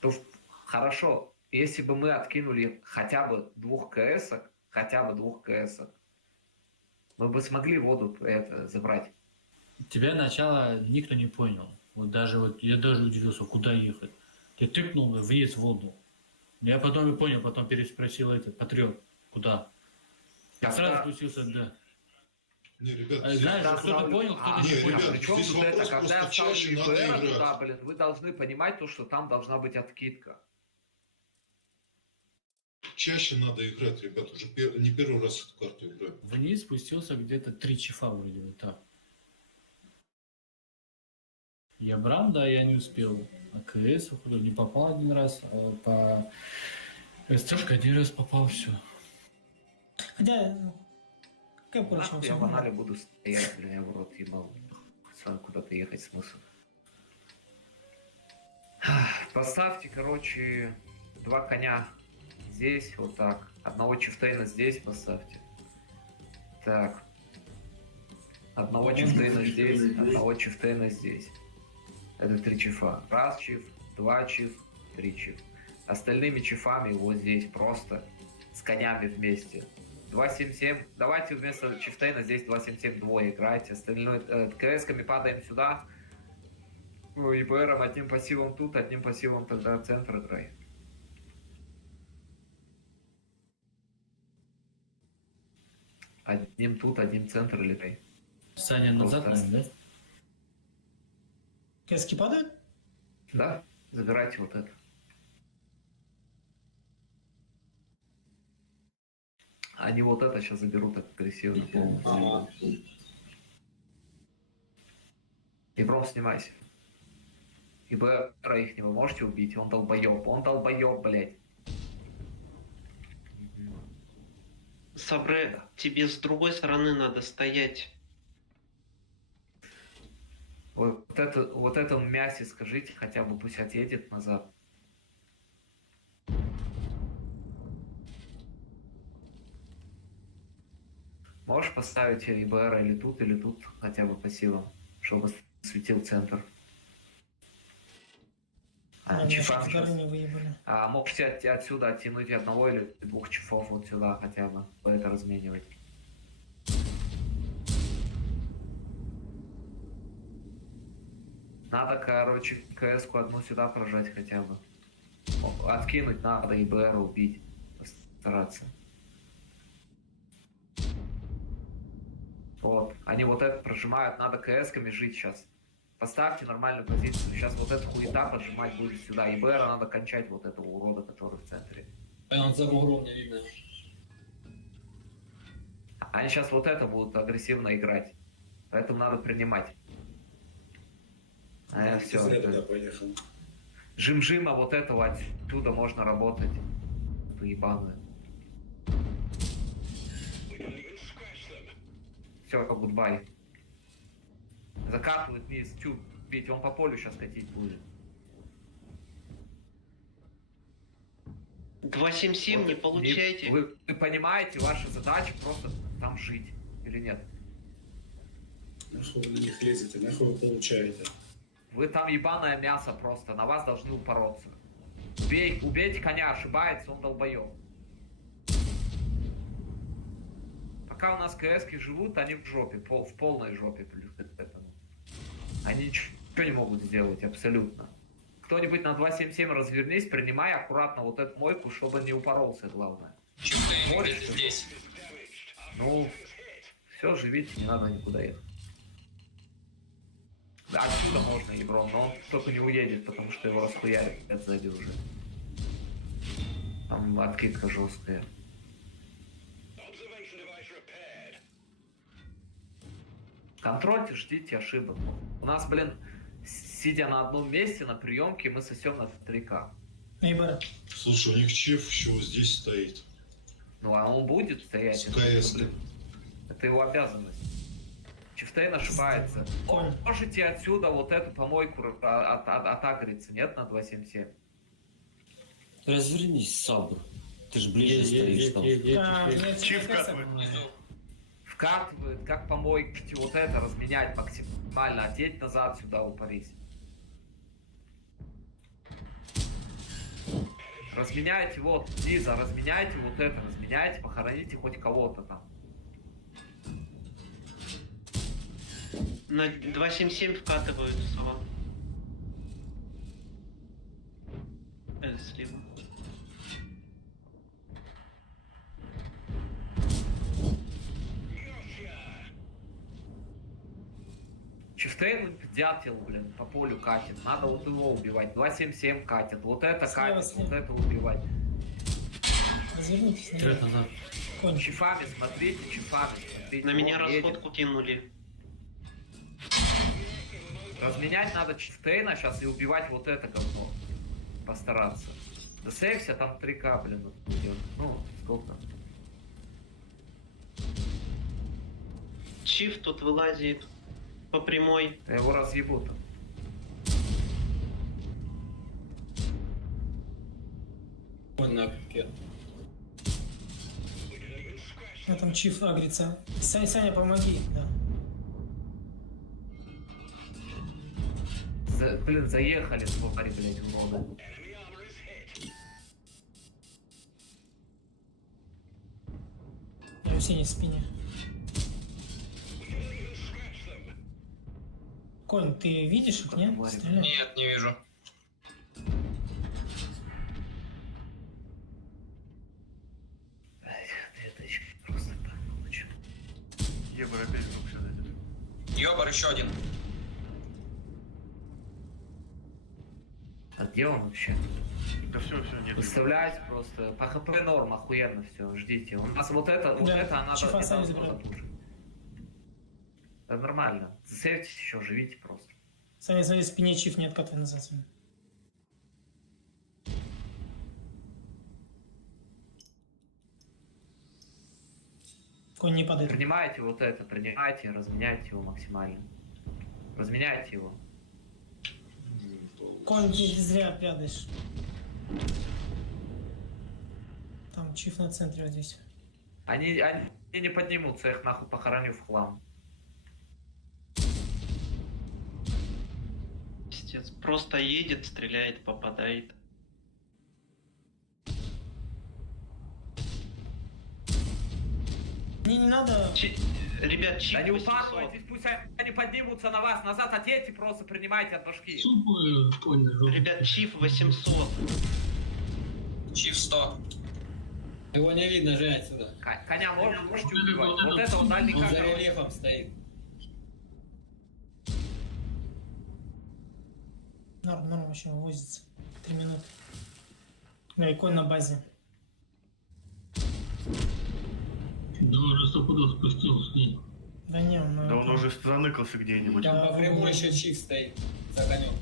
То хорошо, если бы мы откинули хотя бы 2 КС-ок, мы бы смогли воду это забрать. Тебя начало никто не понял. Вот я даже удивился, куда ехать. Ты тыкнул вниз в воду. Я потом и понял, потом переспросил Патриот, куда? Я сразу спустился, да. Не, ребят, Знаешь, кто-то понял, кто-то не, не понял. ребят, Причем здесь тут это, вопрос когда я просто вставлю чаще надо ИБР играть. туда, блин, вы должны понимать то, что там должна быть откидка. Чаще надо играть, ребят. Уже не первый раз эту карту играю. Вниз спустился где-то 3 чифа вроде вот так. Я брам, да, я не успел. А КС, походу, не попал один раз, а по СЦшка 1 раз попал, все. Хотя, какая порча Нахуй я в анале буду стоять, бля, я в рот ебал. Сам куда-то ехать смысл. Поставьте, короче, 2 коня здесь, вот так. Одного чифтейна здесь поставьте. Так. Одного чифтейна здесь, одного чифтейна здесь. Это 3 чифа. 1 чиф, 2 чиф, 3 чиф. Остальными чифами вот здесь просто с конями вместе. 277. Давайте вместо чифтейна здесь 277 играйте. Остальное КС-ками падаем сюда. ИБРом одним пассивом тут, одним пассивом тогда в центр играй. Одним тут, одним центр играй. Саня назад, Просто- наверное, да? Кэски падают? Да, забирайте вот это. Они вот это сейчас заберут так агрессивно полностью. И просто снимайся. ИБРа их не вы можете убить, он долбоеб, блядь. Сабре, тебе с другой стороны надо стоять. Вот этому мясе скажите, хотя бы пусть отъедет назад. Можешь поставить ИБР или тут, хотя бы пассивом, чтобы светил центр. А, чифам с сейчас. горы не выебали. А можете отсюда оттянуть одного или 2 чифов вот сюда хотя бы, это разменивать. Надо, короче, КС-ку одну сюда прожать хотя бы. Откинуть надо, ИБР убить. Постараться. Вот. Они вот это прожимают, надо КС-ками жить сейчас. Поставьте нормальную позицию. Сейчас вот эта хуета поджимать будет сюда. ИБР надо кончать вот этого урода, который в центре. Он за бугром не видно. Они сейчас вот это будут агрессивно играть. Поэтому надо принимать. А я все. Зря туда поехал. Жим-жима вот этого отсюда можно работать. Эту ебаную. Все, гудбай. Закатывает вниз. Тю, ведь он по полю сейчас катить будет. 277 Вот, не получаете. Вы понимаете, ваша задача просто там жить. Или нет? Нахуй вы на них лезете, нахуй вы получаете. Вы там ебаное мясо просто. На вас должны упороться. Убейте коня, ошибается, он долбоёб. Пока у нас КСки живут, они в жопе, в полной жопе. Они ничего не могут сделать, абсолютно. Кто-нибудь на 277 развернись, принимай аккуратно вот эту мойку, чтобы не упоролся, главное. Может, здесь. Ну, все, живите, не надо никуда ехать. Да, отсюда можно Еброн, но он только не уедет, потому что его расхуярят сзади уже. Там откидка жесткая. Контрольте, ждите ошибок. У нас, блин, сидя на одном месте на приемке, мы сосем на 3К. Эйбар. Слушай, у них чеф еще вот здесь стоит. Ну, а он будет стоять. С КС. Это его обязанность. Чифтейн ошибается. Конь. Можете отсюда вот эту помойку отагриться, нет, на 277? Развернись, Сабр. Ты ж ближе стоишь там. Чиф вкатывает. Вкатывает, как помойки, вот это разменять максимально, одеть назад сюда упарись. Разменяйте, вот, Лиза, разменяйте вот это, разменяйте, похороните хоть кого-то там. На 277 вкатывают сова. Слева. Чифтейн дятел, блин, по полю катит. Надо вот его убивать. 277 катит. Вот это Слева, катит, слева. вот это убивать. Развернитесь. Вперед назад. Конь. Чифами смотрите, чифами смотрите. На меня Он едет. расходку кинули. Разменять надо Чифтейна сейчас и убивать вот это говно. Постараться. Да сейвся, там 3К, блин, идет. Ну, сколько? Чиф тут вылазит по прямой. Я его разъебу там. Вон на пике. На там чиф агрится. Саня, помоги. Да. Блин, заехали, твари, блядь, уроды. Я у синей в спине. Конь, ты видишь их, нет? Тварь. Стреляй. Нет, не вижу. Блядь, 2000 просто так получил. Ебра опять звук сюда идет. Ёбар, еще один. А где он вообще? Да все, нет. Выставляйте просто. По ХП норм, охуенно все, ждите. У нас вот это, вот Да, это она чифа не сами должна забирают. запушить. Это нормально. Засейвьтесь еще, живите просто. Саня, смотри, в спине чиф не откатывай назад. Саня. Конь не падает. Принимайте вот это, принимайте, разменяйте его максимально. Разменяйте его. Конь, ты зря прядаешь. Там чиф на центре вот здесь. Они не поднимутся, я их нахуй похороню в хлам. Пиздец. Просто едет, стреляет, попадает. Мне не надо. Ребят, чип Да не 800. упарывайтесь, пусть они поднимутся на вас, назад отъедьте, просто принимайте от башки. Ребят, чип 800. Чиф 100. Его не видно же отсюда. Коня можете убивать. Вот это вот дальний Он за камера. рельефом стоит. Норм вообще возится. 3 минуты. Да, и конь на базе. Да уже 100 пудов спустил, скинь. Да не, он... Да он уже заныкался где-нибудь. Там по прямой еще чиф стоит за конем.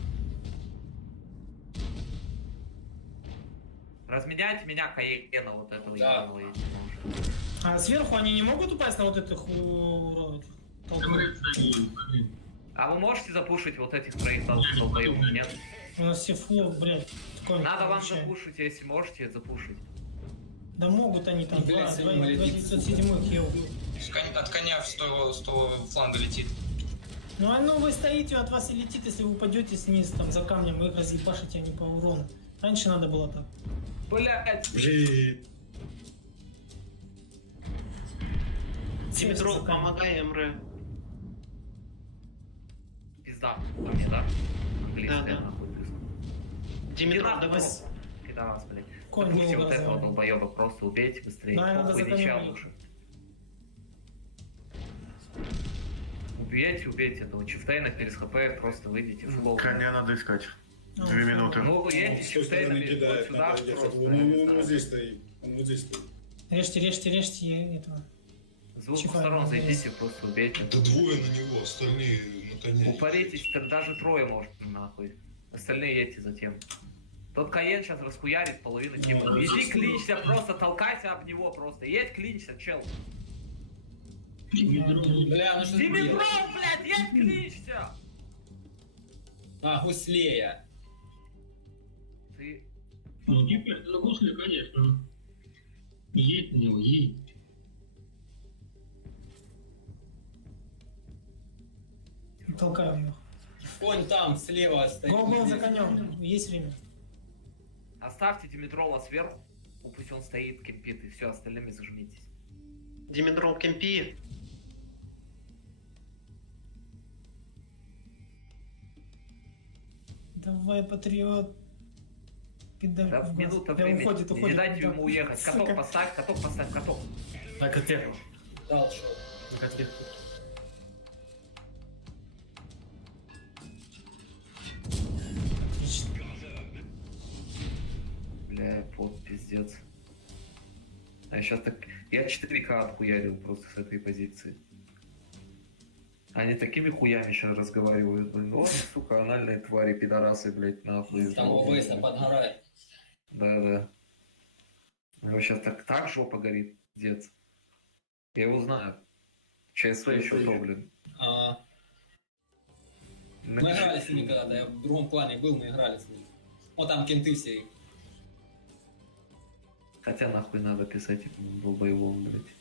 Разменяйте меня, Каена, вот этого Да. ебаного, если можно. А сверху они не могут упасть на вот этих уродов? А вы можете запушить вот этих троих долбоёбов, нет? У нас все флоп, блядь. такое Надо вам получаем. запушить, если можете, запушить. Да могут они там, Блядь, сегодня летит. 2907 килл. От коня с того фланга летит. Ну вы стоите, от вас и летит, если вы упадете снизу там за камнем, вы их разъебашите, а не по урону. Раньше надо было так. Блять! Блин. Димитров, помогай МР. Пизда по мне, да? Английская, Да. нахуй, пизда. Димитров, давай. Пидорас, блядь. Конь Запустите долго вот этого развалил. долбоеба, просто убейте быстрее. Да, надо Похуй, за ничья конем лучше. Убейте этого чифтейна через хп, просто выйдите в флоу. Коня надо искать. Ну, 2 минуты. Ну, Ну, едьте с той стороны чифтейнами вот кидает, сюда надо держать. просто. Он вот здесь стоит. Он вот здесь стоит. Режьте этого. С двух Чифа, сторон ну, зайдите, просто убейте. Да двое на него, остальные на коне. Упаритесь, так даже трое может нахуй. Остальные едьте затем. Тот Каен сейчас расхуярит половину тимы. Иди клинчься, просто толкайся об него просто. Едь клинчься, чел. Бля, ну что ты делаешь? Димитров, блядь, едь клинчься! А, гуслея. Ты... Ну, типа, это гусли, конечно. Едь на него, едь. Толкаем их. Конь там, слева стоит. Гол за конем. Есть время. Оставьте Димитрова сверху. Пусть он стоит, кемпит, и все, остальными зажмитесь. Димитров, кемпи. Давай, патриот. Пидор. Да, в глаз. минута Да, времени. уходит. Не дайте да. ему уехать. Каток Сука. поставь, каток. На коте. Дал что. На коте. Отлично. Бля, вот пиздец. А я сейчас так... Я 4К отхуярил просто с этой позиции. Они такими хуями сейчас разговаривают, блин. Вот, сука, анальные твари, пидорасы, блядь, нахуй. Там ОБС подгорает. Да. У него сейчас так жопа горит, пиздец. Я его знаю. ЧСВ еще то, блин. Мы играли с ними когда-то, я в другом клане был, мы играли с ними. Вот там кенты все. Хотя нахуй надо писать долбоевом, блядь.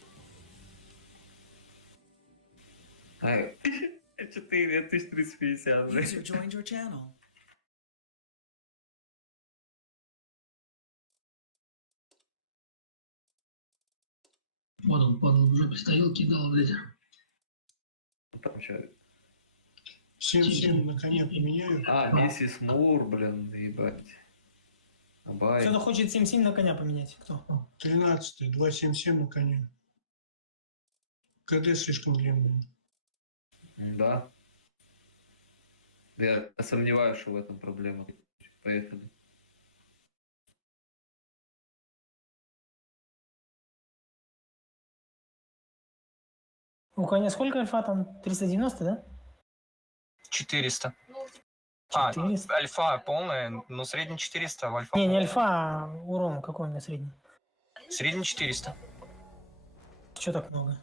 4, 1350, блядь. User joined your channel. Вот он, падал, в жопе стоял, кидал, блядь. Там что? 7-7 на коне поменяю. Миссис Мур, блин, ебать. Абай. Кто-то хочет 7-7 на коня поменять. Кто? 13-й, 2.77 на коне. КД слишком длинный. Да. Я сомневаюсь, что в этом проблема. Поехали. У коня сколько альфа там? 390, да? 400. 400. Альфа полная, но средний 400, в альфа. Не альфа, а урон какой у меня средний. Средний 400. Че так много?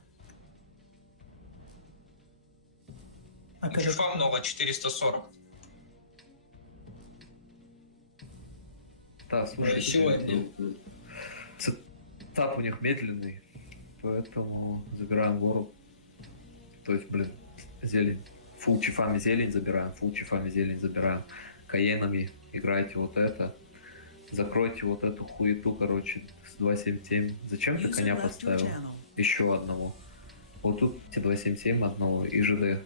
А когда... Альфа много, 440. Да, слушай, Еще один. Цитап у них медленный, поэтому забираем гору. То есть, блин, зелень. Фул чифами зелень забираем, Каенами играйте вот это. Закройте вот эту хуету, короче, с 277. Зачем ты User коня left your поставил? channel. Еще одного. Вот тут 277 одного и ЖД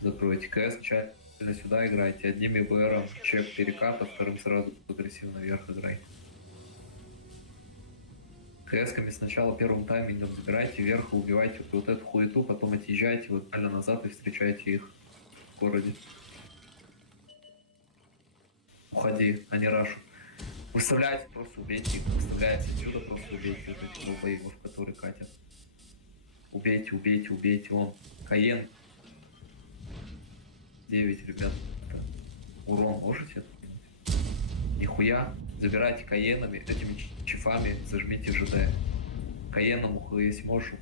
закройте. КС тщательно сюда играйте. Одним ИБРом чек переката, вторым сразу агрессивно вверх играй. КС-ками сначала первым таймингом забирайте вверх, убивайте вот эту хуету, потом отъезжайте вот реально назад и встречайте их в городе. Уходи, они рашу. Выставляйте, просто убейте их. Выставляйте отсюда, просто убейте вот этих долбоебов, которые катят. Убейте, убейте, убейте. Он. Каен. 9, ребят. Урон можете? Нихуя. Забирайте каенами, этими чифами, зажмите ЖД. Каеном ухуй, если можешь.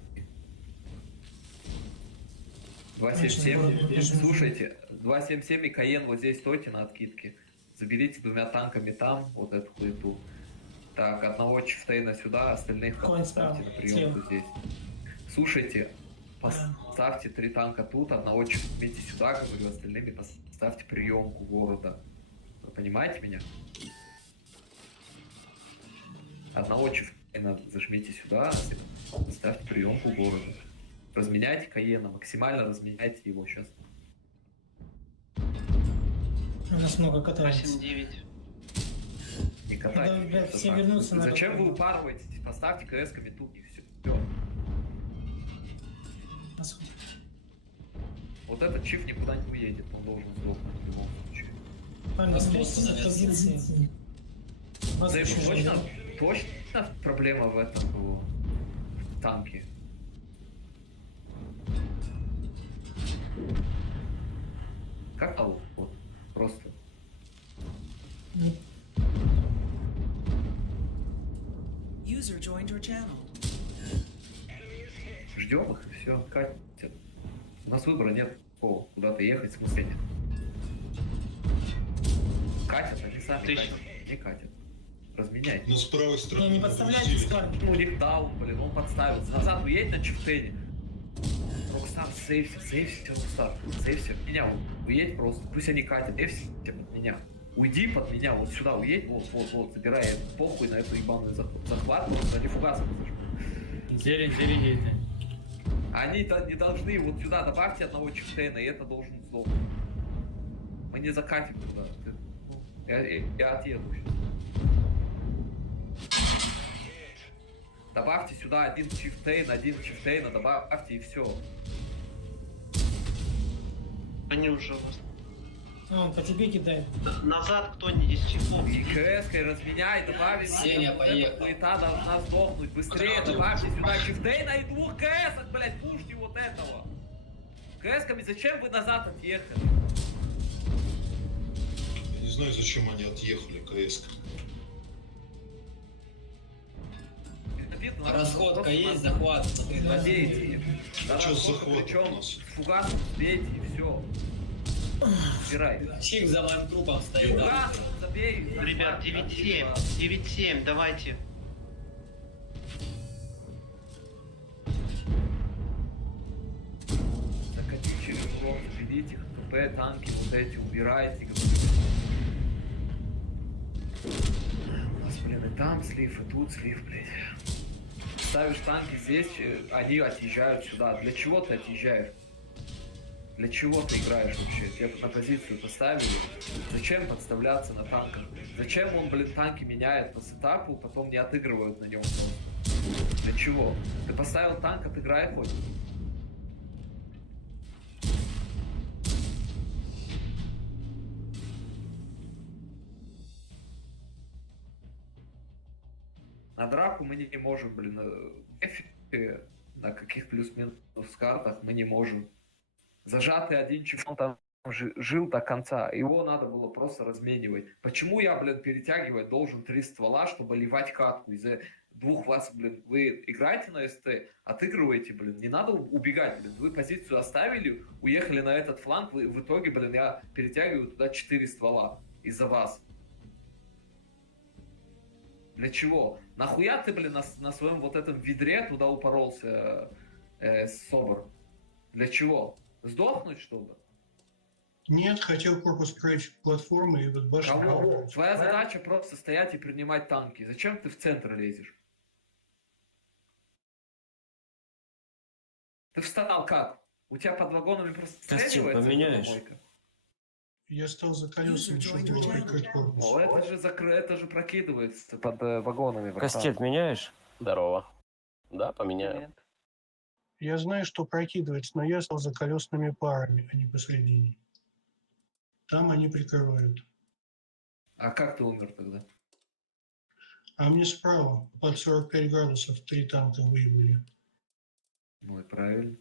277. Слушайте, 277 и каен вот здесь стойте на откидке. Заберите 2 танками там, вот эту хуету. Так, одного чифтейна сюда, остальных поставьте на прием вот здесь. Слушайте, поставьте 3 танка тут, одного чифтейна сюда, говорю, остальными поставьте приемку города. Вы понимаете меня? Одного чифтейна зажмите сюда, поставьте приемку города. Разменяйте каена, максимально разменяйте его сейчас. У нас много катается. 8-9. Не катайте. Да, ребят, все вернутся на Зачем какой-то. вы упарываетесь? Поставьте КС-ками тут и все. Вот этот чиф никуда не уедет, он должен сдохнуть в любом случае. Парни, спрячьтесь от позиции. Вас Дэйв, еще точно проблема в этом в танке? Как вот, просто. User joined your channel. Ждем их и все, катят. У нас выбора нет такого, куда-то ехать, в смысле нет. Катят, они сами катят, не катят. Разменяйте. Но с правой стороны. Не подставляйтесь, парни. Ну, лифтдаун, блин, он подставился. Назад уедь на чифтене. Рокстар, сейвся, Рокстар. Сейвся. Меня уедь просто. Пусть они катят, сейвся под меня. Уйди под меня, вот сюда уедь, вот, забирай этот похуй на эту ебаную захват, просто они фугасом зажмут. Зелень едет. Они не должны, вот сюда добавьте одного чифтейна, и это должен сдохнуть. Мы не закатим туда. Я отъеду сейчас. Добавьте сюда один чифтейна, добавьте и все. Они уже вас. Он по тебе кидает. Назад кто-нибудь из чифов. И КС-кой разменяй, добавить. Сеня, поехал. Плита должна сдохнуть. Быстрее добавьте сюда чифтейна и 2 КС-ок, блять, пушьте вот этого. КС-ками зачем вы назад отъехали? Я не знаю, зачем они отъехали, КС. Расходка есть, захват. Надеете. А что с захватом Причем у нас? фугасом сбейте и все. Убирай. Чик за моим трупом стоит. Фугасом забей. Ребят, 9-7. 9-7, давайте. Закатите через урон, заберите ХП, танки, вот эти убирайте. У нас, блин, и там слив, и тут слив, блядь. Ставишь танки здесь, они отъезжают сюда. Для чего ты отъезжаешь? Для чего ты играешь вообще? Тебя на позицию поставили. Зачем подставляться на танках? Зачем он, блин, танки меняет по сетапу, потом не отыгрывают на нем просто? Для чего? Ты поставил танк, отыграй хоть. На драку мы не можем, блин, на каких плюс-минус картах мы не можем. Зажатый один чиф, он там жил до конца, его надо было просто разменивать. Почему я, блин, перетягивать должен 3 ствола, чтобы ливать катку? Из-за 2 вас, блин, вы играете на СТ, отыгрываете, блин, не надо убегать, блин. Вы позицию оставили, уехали на этот фланг, в итоге, блин, я перетягиваю туда 4 ствола из-за вас. Для чего? Нахуя ты, блин, на своем вот этом ведре туда упоролся, Собор? Для чего? Сдохнуть, чтобы? Нет, хотел корпус строить платформы и вот башню. Кого? Твоя задача просто стоять и принимать танки. Зачем ты в центр лезешь? Ты встал как? У тебя под вагонами просто стреливается помойка? Я стал за колесами, чтобы прикрыть корпус. Ну, это же прокидывается под вагонами. Кастет меняешь? Здорово. Да, поменяю. Я знаю, что прокидывается, но я стал за колесными парами, а не посередине. Там они прикрывают. А как ты умер тогда? А мне справа, под 45 градусов, 3 танка выебали. Ну и правильно.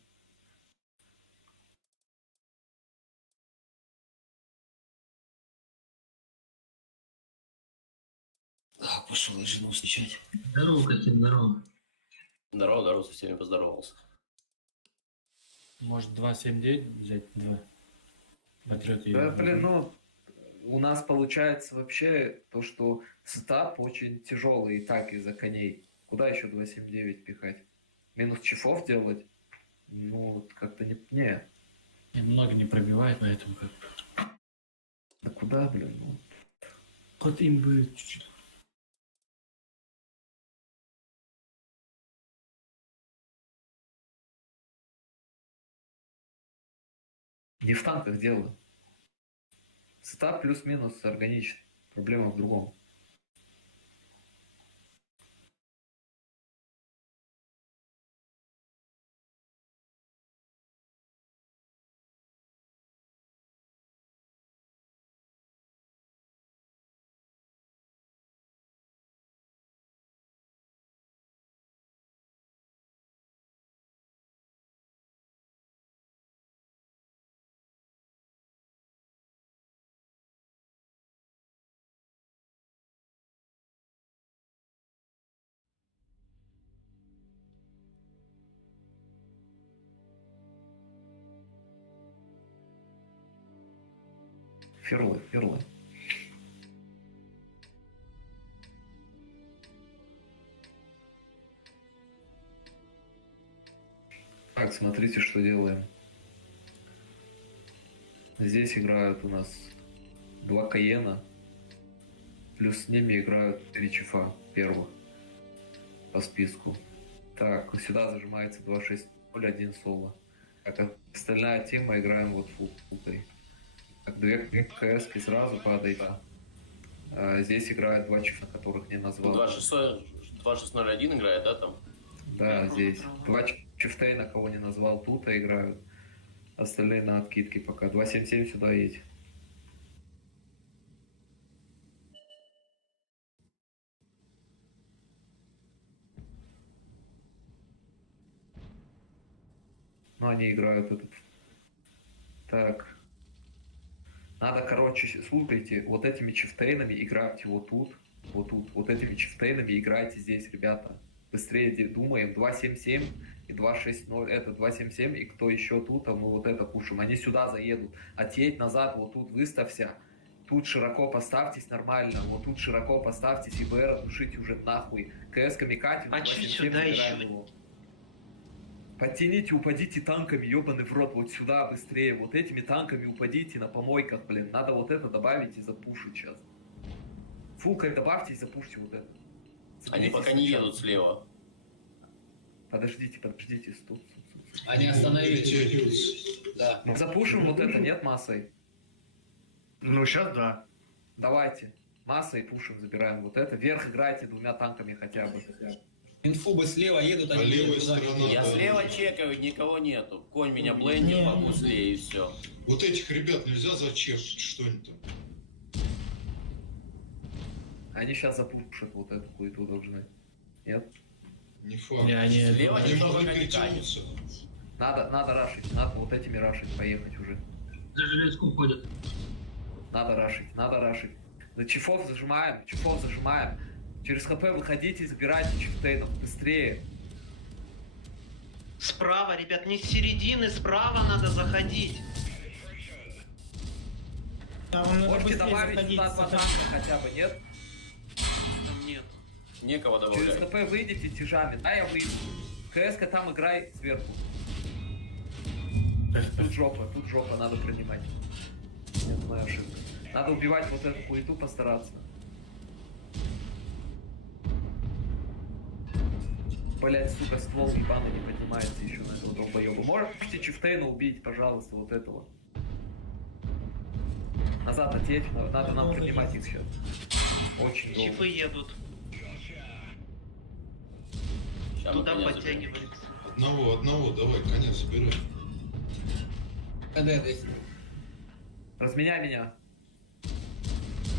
Пошел я жену встречать. Здорово, Катин, здорово. Здорово, со всеми поздоровался. Может, 279 взять? 2. Патриот ее. Да, блин, ну, у нас получается вообще то, что сетап очень тяжелый и так из-за коней. Куда еще 279 пихать? Минус чифов делать? Ну, как-то не. И много не пробивает, поэтому как. Да куда, блин, ну? Вот им бы чуть-чуть. Не в танках дело. Сетап плюс-минус органичный. Проблема в другом. Ферлы. Так, смотрите, что делаем. Здесь играют у нас 2 Каена. Плюс с ними играют 3 чифа первых по списку. Так, сюда зажимается 2-6-0-1 соло. Как остальная тема, играем вот фулкой. Так, 2 КСки сразу падает. Здесь играют 2 чифа, которых не назвал. 2-6-0-1 играет, да, там? Да, здесь. 2 чифтейна, кого не назвал, тут играют. Остальные на откидке пока. 2-7-7 сюда едь. Ну, они играют этот. Так. Надо, короче, слушайте, вот этими чифтейнами играйте вот тут. Вот этими чифтейнами играйте здесь, ребята. Быстрее думаем. 2-7-7 и 2-6-0. Это 2-7-7 и кто еще тут, а мы вот это пушим. Они сюда заедут. Отъедь назад, вот тут выставься. Тут широко поставьтесь нормально. Вот тут широко поставьтесь. ИБР душите уже нахуй. КС-ками катим. А чё сюда еще? Подтяните, упадите танками, ебаный в рот, вот сюда быстрее. Вот этими танками упадите на помойках, блин. Надо вот это добавить и запушить сейчас. Фулкой добавьте и запушьте вот это. Они пока не едут слева. Подождите, стоп. Они остановились. Да. Мы запушим вот это, нет, массой? Ну, сейчас да. Давайте. Массой пушим, забираем вот это. Вверх играйте 2 танками хотя бы. Инфубы слева едут, они левая едут туда. сторона, Я да. слева чекаю, никого нету. Конь меня блендит по гусле и все. Вот этих ребят нельзя зачекать, что они там. Они сейчас запушат вот эту хуету должны. Нет? Не факт. Не, они... Слева Они никто могут пока не катит. перетянуться. Надо рашить, надо вот этими рашить, поехать уже. За железку ходят. Надо рашить. За чифов зажимаем. Через ХП выходите и забирайте чифтейнов. Быстрее. Справа, ребят, не с середины, справа надо заходить. Да, вам надо Можете быстрее добавить заходить. туда 2 танка хотя бы, нет? Там нет. Некого Через добавлять. ХП выйдите тяжами. Да, я выйду. КС-ка там играй сверху. Тут жопа, надо принимать. Нет, моя ошибка. Надо убивать вот эту хуету, постараться. Блять, сука, ствол ебаный не поднимается еще на этого долбоеба. Можете чифтейна убить, пожалуйста, вот этого. Назад отъедь, надо нам принимать их сейчас. Очень долго. Чифы едут. Сейчас мы Туда коня подтягивается. Одного, давай, коня забирай. КД здесь. Разменяй меня.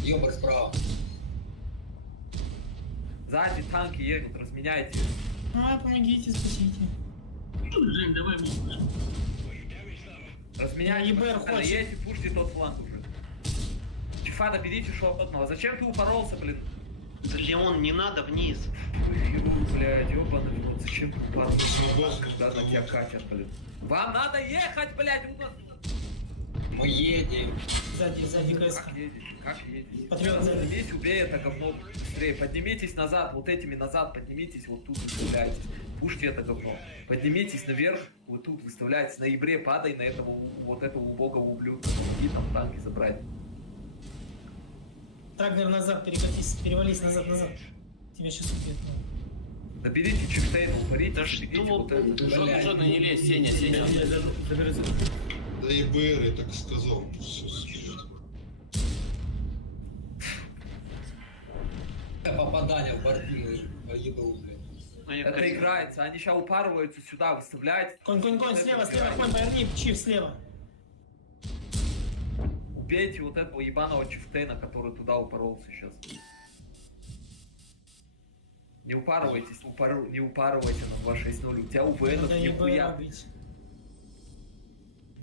Ёбок справа. Сзади танки едут, разменяйте. А, помогите, спасите. Жень, давай мне. Разменяйте, ЕБР максимально, хочет. едьте, пушьте тот фланг уже. Чифада, берите шотного. Зачем ты упоролся, блин? Леон, не надо вниз. Ой, хирург, блядь, ёбаный в рот. Зачем ты упоролся, когда на тебя катят, блин? Вам надо ехать, блядь! Мы едем. Сзади КС. Как едете? Как едете? Патриот сзади. Поднимитесь, убей это говно быстрее. Поднимитесь назад, вот этими назад, поднимитесь, вот тут выставляйтесь. Пушьте это говно. Поднимитесь наверх, вот тут выставляйтесь. В ноябре падай на этого, вот этого убогого ублюдка. И там танки забрать. Трагнер назад, перекатись, перевались назад. Тебя сейчас убьют. Наберите чифтейна, упорите, Да берите что? вот это. Что не лезь, Сеня. Да ЕБР, я так сказал. Все, вперед. Попадание в борты ебал, блин. Это играется, они сейчас упарываются сюда, выставляют. Конь, слева, конь, поверни, чиф слева. Убейте вот этого ебаного чифтейна, который туда упоролся сейчас. Не упарывайтесь, не упарывайте на 2.6.0. У тебя УВН Надо нихуя. ЕБР убить.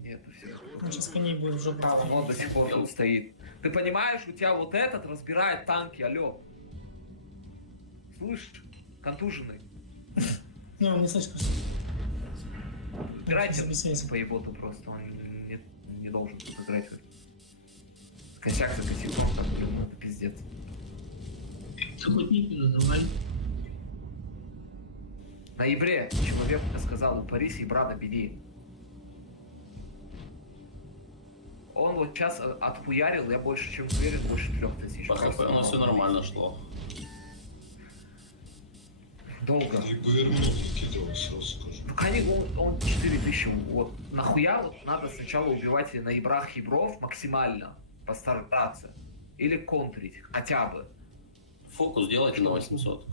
Нет, все. Он сейчас коней будет в жопу. Он до сих пор тут стоит. Ты понимаешь, у тебя вот этот разбирает танки, алло. Слышишь? Контуженный. Не, он не слышит просто. Играйте Без связи. по еботу просто, он не должен тут играть. Косяк за косяком, там, блин, это пиздец. Хоть называй. В ноябре человек мне сказал, упарись и брата беги. Он вот сейчас отхуярил, я больше чем уверен, больше 3000. По ХП у нас все нормально шло. Долго. ЕБР многие кидал, сразу скажу. Ну, конечно, он 4000. Вот. Нахуя вот надо сначала убивать на ебрах ебров максимально, постараться. Или контрить, хотя бы. Фокус делайте на 800.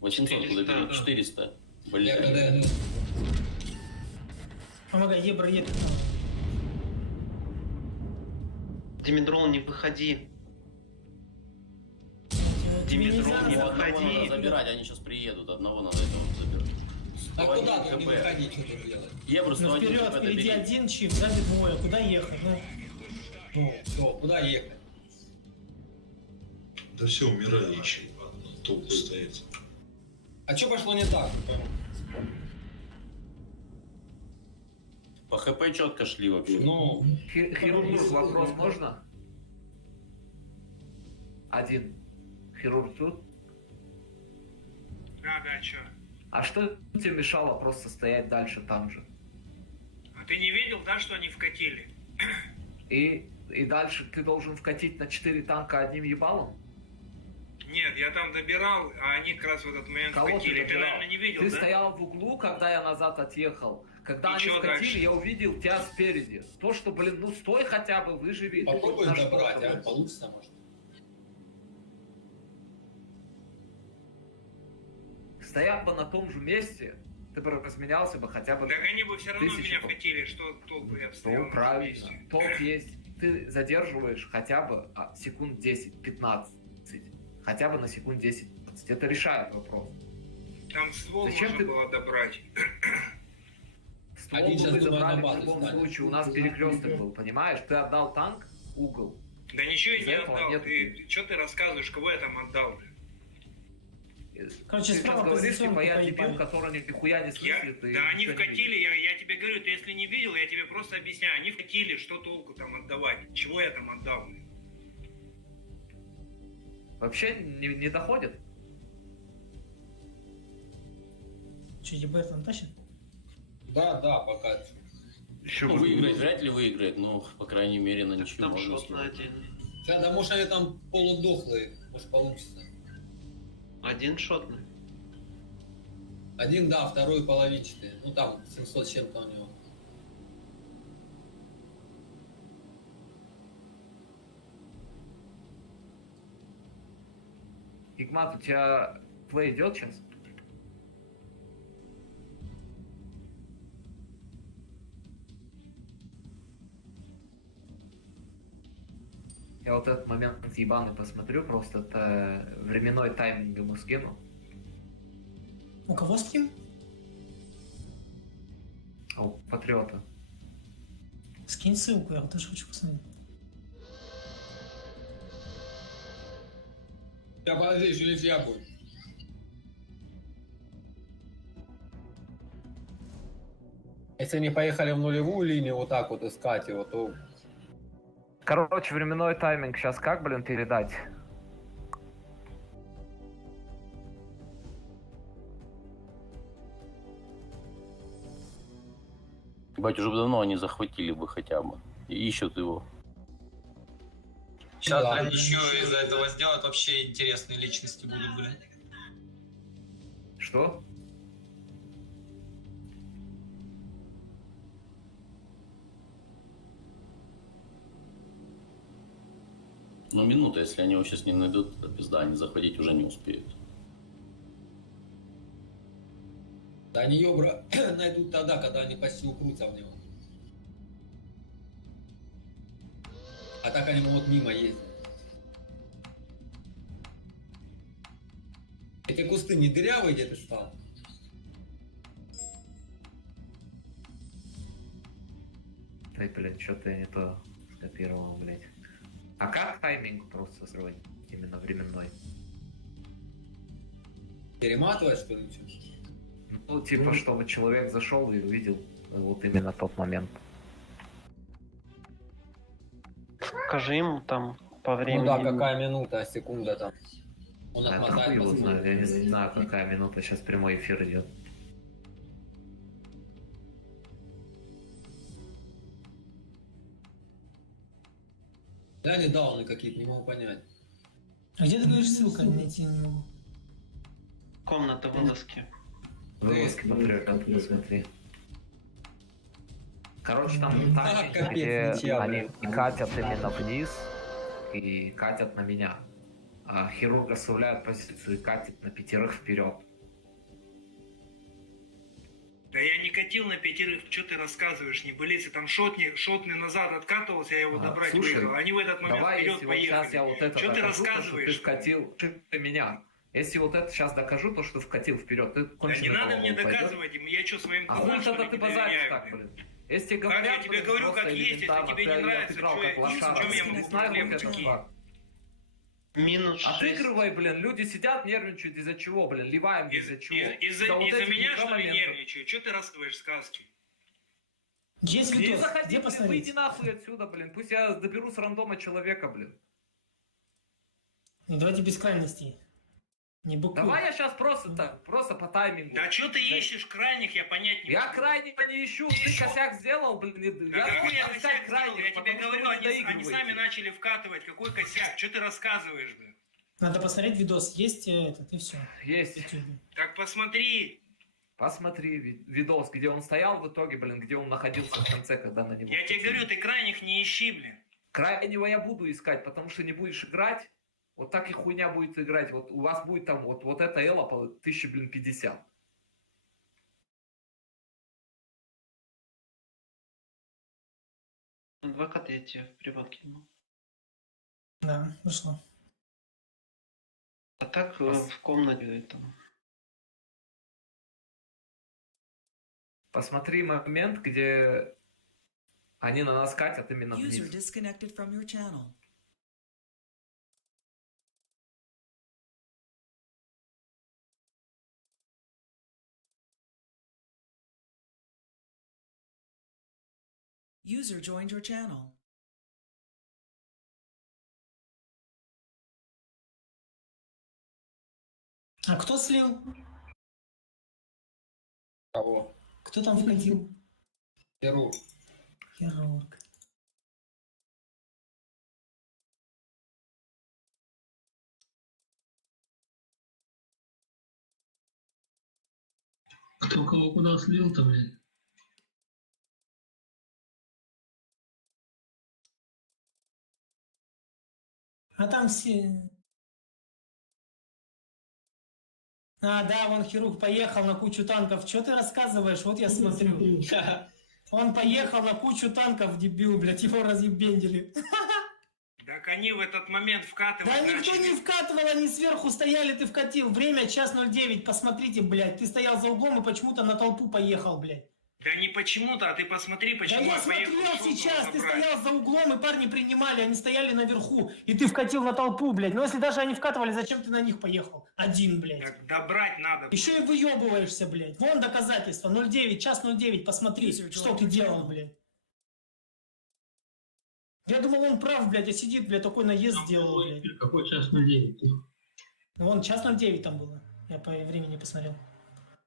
800 куда берет? 400. Блин. Помогай, Ебра едет. Димедрол, не выходи. Тебе нельзя Димедрол, не назад. Одного надо выходи. забирать, они сейчас приедут, одного надо этого забирать. А куда ты не выходи, что ты делаешь? Евро Ну 101 вперед, хп впереди добери. один чип, сзади двое. Куда ехать? Ну, все, куда ехать? Да все, умирай, ячей. Толку стоит. А что пошло не так? Не пойму. По ХП четко шли вообще. Ну, Хирург, вопрос можно? Один. Хирург тут? Да, чё? А что тебе мешало просто стоять дальше там же? А ты не видел, да, что они вкатили? И дальше ты должен вкатить на 4 танка одним ебалом? Нет, я там добирал, а они как раз в этот момент Кого ты вкатили. Ты, добирал? наверное, не видел, Ты да? стоял в углу, когда я назад отъехал. Когда И они чё вкатили, дальше? я увидел тебя спереди. То, что, блин, ну стой хотя бы, выживи. попробуй На что добрать, ты, а блин? получится, может. Стоял бы на том же месте, ты бы разменялся бы хотя бы... Так они бы все равно тысячу меня по- вкатили, что толку я стоял. Ну, правильно. Толк есть. Ты задерживаешь хотя бы секунд 10-15. Хотя бы на секунд 10-15. Это решает вопрос. Там ствол Зачем можно ты- было добрать. Ствол Один бы сейчас мы думаю, забрали на в базу любом станет. случае. У нас перекресток был, понимаешь? Ты отдал танк, угол. Да ничего я Из не этого отдал. нет. Что ты рассказываешь, кого я там отдал? Короче, Ты справа сейчас говоришь, позиционку типа, я поебали. дебил, который нихуя не Я... слышит. и Да они ничего не видит. вкатили, я тебе говорю, ты если не видел, я тебе просто объясняю. Они вкатили, что толку там отдавать? Чего я там отдал? Вообще не доходит. Че, ЕБР там тащит? Да, пока. Еще Ну, выиграет, вряд ли выиграет, но, по крайней мере, на ничью Там можно шот на сделать. один. Да, да, может они там полудохлые, может получится. Один шотный. Один, да, второй половинчатый. Ну там 700 с чем-то у него. Игмат, у тебя плей идет сейчас? Я вот этот момент ебаный посмотрю, просто это временной тайминг ему скину. У кого с кем? А у Патриота. Скинь ссылку, я тоже хочу посмотреть. Я подожди, еще нельзя будет. Если они поехали в нулевую линию вот так вот искать его, то... Короче, временной тайминг сейчас как, блин, передать? Ебать, уже давно они захватили бы хотя бы. И ищут его. Сейчас, Да. блин, еще из-за этого сделать вообще интересные личности будут, блин. Что? Ну, минута, если они его сейчас не найдут, то пизда, они захватить уже не успеют. Да они ёбра найдут тогда, когда они почти упрутся в него. А так они могут мимо ездить. Эти кусты не дырявые где ты стал? Ой, блин, что-то я не то скопировал, блядь. А как тайминг просто срывать? Именно временной? Перематывать, что ли? Ничего? Ну, типа, чтобы человек зашел и увидел вот именно тот момент. Скажи ему там по времени. Ну да, какая минута, секунда там. Он Это отмотает хуй его возможно. знает, я не знаю, какая минута, сейчас прямой эфир идет. Да, не дауны какие-то, не могу понять. А где ты говоришь ссылка? Найти не могу. Комната вылазки. Вылазки Патриота, посмотри. Короче, там тайминг, капец, где ничья, они блядь. катят именно вниз и катят на меня. А хирург оставляет позицию и катит на 5 вперед. Да я не катил на 5, что ты рассказываешь, не былицы, там шотный назад откатывался, я его добрать Слушай, выиграл, они в этот момент давай, вперед если вот сейчас поехали. я вот это Что ты докажу, то, что рассказываешь? ты вкатил, ты меня. Если вот это сейчас докажу, то, что ты вкатил вперед, ты Да конченый не надо голову мне пойдешь. доказывать, я что, своим А глазам, хуй что тогда ли, ты не базаришь доверяю, так, блин? блин. Если тебе Как говорят, я тебе блин, говорю, просто как есть, если элементарно, тебе не я нравится, отыграл что как я- лошара. в чем я Не могу знаю, проблемы вот это какие? факт. Минус 6. Отыгрывай, блин, люди сидят, нервничают из-за чего, блин, ливаем из-за чего. Из-за вот этих меня, что ли, микромоментов. нервничаю? Что ты рассказываешь сказки? Есть Не видос, заходи, где блин, посмотреть? выйди нахуй отсюда, блин. Пусть я доберу с рандома человека, блин. Ну, давайте без крайностей. Не быкуй. Давай я сейчас просто так, просто по таймингу. Да что ты ищешь крайних, я понять не Я могу. крайнего не ищу, ты косяк сделал, блин. Да какой я косяк сделал? крайних, Я тебе потому что говорю, вы они доигрываете. сами начали вкатывать. Какой косяк? Что ты рассказываешь, блин? Надо посмотреть видос. Есть этот, и все. Есть. Так посмотри. Посмотри видос, где он стоял в итоге, блин, где он находился в конце, когда на него... Я тебе говорю, ты крайних не ищи, блин. Крайнего я буду искать, потому что не будешь играть, вот так и хуйня будет играть. Вот у вас будет там вот эта эла по 1050. Адвокат я тебе в приват кинул. Да, вышло. А так в комнате там. Посмотри момент, где они на нас катят именно User вниз. disconnected from your channel. User joined your channel. А кто слил? Кого? Кто там входил? Хирург. Хирург. Кто кого куда слил-то, блядь? А там все... А, да, вон хирург поехал на кучу танков. Что ты рассказываешь? Вот я смотрю. Он поехал на кучу танков, дебил, блядь, его разъебендили. Так они в этот момент вкатывать Да никто начали. не вкатывал, они сверху стояли, ты вкатил. Время час 09, посмотрите, блядь. Ты стоял за углом и почему-то на толпу поехал, блядь. Да не почему-то, а ты посмотри, Да почему я поехал смотрел шотного сейчас, ты забрать. стоял за углом, и парни принимали, они стояли наверху, и ты вкатил на толпу, блядь. Ну если даже они вкатывали, зачем ты на них поехал? Один, блядь. Так добрать надо. Еще и выебываешься, блядь. Вон доказательства. 09, час 09, посмотри, что ты делал, блядь. Я думал, он прав, блядь, а сидит, блядь, такой наезд сделал, блядь. Какой час 09? Вон, час 09 там было. Я по времени посмотрел.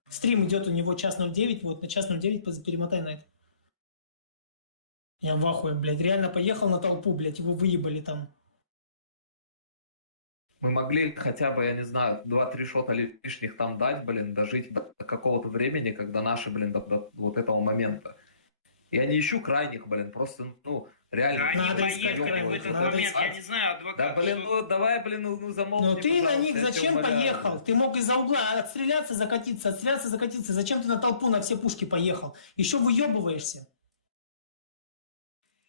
Стрим идет у него час 09, вот на час 09 перемотай на это. Я в ахуе, блядь. Реально поехал на толпу, блядь, его выебали там. Мы могли хотя бы, я не знаю, 2-3 шота лишних там дать, блин, дожить до какого-то времени, когда наши, блин, до вот этого момента. Я не ищу крайних, блин, просто, ну, реально. Да они Надо искать поехали в крайних, этот надо момент, искать. я не знаю, адвокат. Да, блин, что- ну давай, блин, ну замолкни, Но ты на пожалуйста, них я тебя зачем умоляю. поехал? Ты мог из-за угла отстреляться, закатиться. Зачем ты на толпу, на все пушки поехал? Еще выебываешься.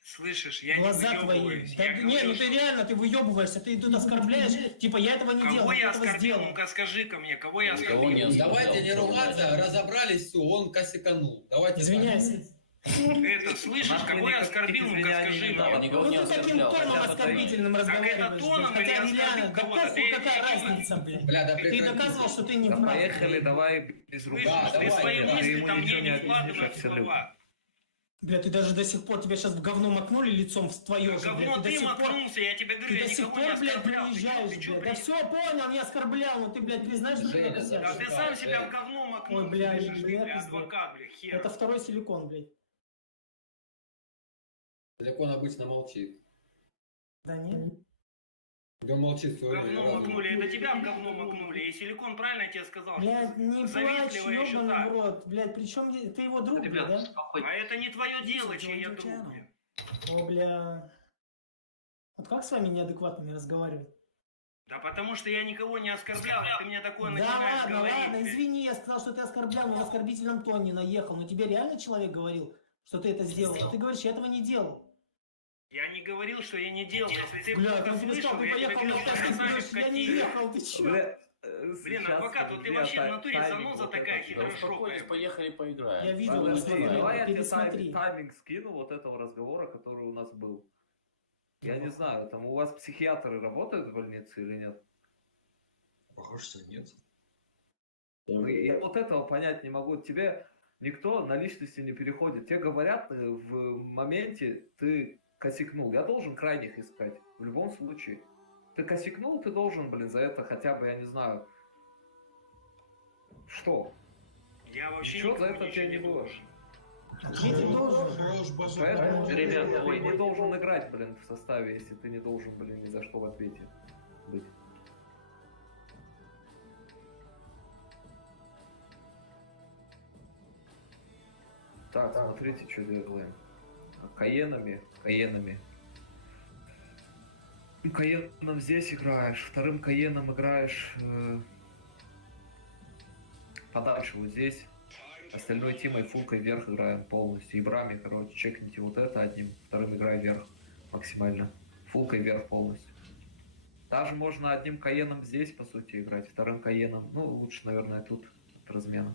Слышишь, я Глаза не твои. выебываюсь. Да, Я не, говорю, ну ты что- реально, ты выебываешься, ты тут оскорбляешь. Типа, я этого не делал, Кого я я этого оскорбил? сделал. Ну-ка скажи-ка мне, кого я Никого оскорбил? не оскорбил. Давайте не ругаться, разобрались, все, он косяканул. Давайте Извиняйся. Это, слышишь, Нахуй кого я никаких оскорбил? Ну-ка извинений скажи не мне. надо. Никого Ну не ты таким оскорблял. тоном Хотя бы оскорбительным Так это разговариваешь. тоном блядь. или Хотя оскорбил реально, да кого-то? похуй, Ты- какая ты- разница, блядь. Бля, да Ты прекрати. доказывал, что ты не Да прав. поехали, давай без Слышишь, рук. Да, ты давай, свои давай. мысли Ему там ничего мне не не объяснишь, вкладывай в абсолютно. слова. Бля, ты даже до сих пор, тебя сейчас в говно макнули лицом в твое же, блядь. Говно до ты сих пор... макнулся, я тебе говорю, Ты я до сих никого не пор, блядь, оскорблял. приезжаешь, Ты чё, блядь. Да блядь? все, понял, не оскорблял, но ты, блядь, признаешь, что ты Женя, накосячил? Да ты сам себя Жень. в говно макнул, Ой, бля, слышишь, ты, бля, бля, пиздец. адвокат, бля, хер. Это второй силикон, блядь. Силикон обычно молчит. Да нет. Он молчит все время. Говно макнули, это тебя в говно макнули. И силикон правильно тебе сказал? Блядь, не плачь, Завистливо еще ёбаный так. в рот. Блядь, причем ты его друг, блядь, да? А это не твое дело, чей я друг, блин. О, бля. Вот как с вами неадекватными разговаривать? Да потому что я никого не оскорблял, ты мне такое Да начинаешь ладно, говорить. ладно, блин. извини, я сказал, что ты оскорблял, но в оскорбительном тоне наехал. Но тебе реально человек говорил, что ты это сделал? А ты говоришь, я этого не делал. Я не говорил, что я не делал. Если ты Бля, плохо он тебе слышал, сказал, ты я тебе поехал на говорил, что такси, ты красавец говоришь, я не скотина. ехал, ты чё? Бля, Блин, сейчас, адвокат, вот ты бля, вообще в натуре тайминг заноза вот такая этот. Да хитрожопая. успокойтесь, поехали поиграем. Я видел, Подожди, я смотрел, давай я тебе пересмотри. тайминг скину вот этого разговора, который у нас был. Я не знаю, там у вас психиатры работают в больнице или нет? Похоже, что нет. Ну, я вот этого понять не могу. Тебе никто на личности не переходит. Тебе говорят, в моменте ты косякнул. Я должен крайних искать. В любом случае. Ты косякнул, ты должен, блин, за это хотя бы, я не знаю. Что? Я вообще Ничего за никому это тебе не ничего было. Ответить должен. Хорош базар. Поэтому Ребят, ты ой. не должен играть, блин, в составе, если ты не должен, блин, ни за что в ответе быть. Так, смотрите, что делаем. Каенами. Каеном здесь играешь, вторым каеном играешь подальше вот здесь. Остальной тимой фулкой вверх играем полностью. И брами, короче, чекните вот это одним, вторым играй вверх максимально. Фулкой вверх полностью. Даже можно одним каеном здесь, по сути, играть, вторым каеном. Ну, лучше, наверное, тут от размена.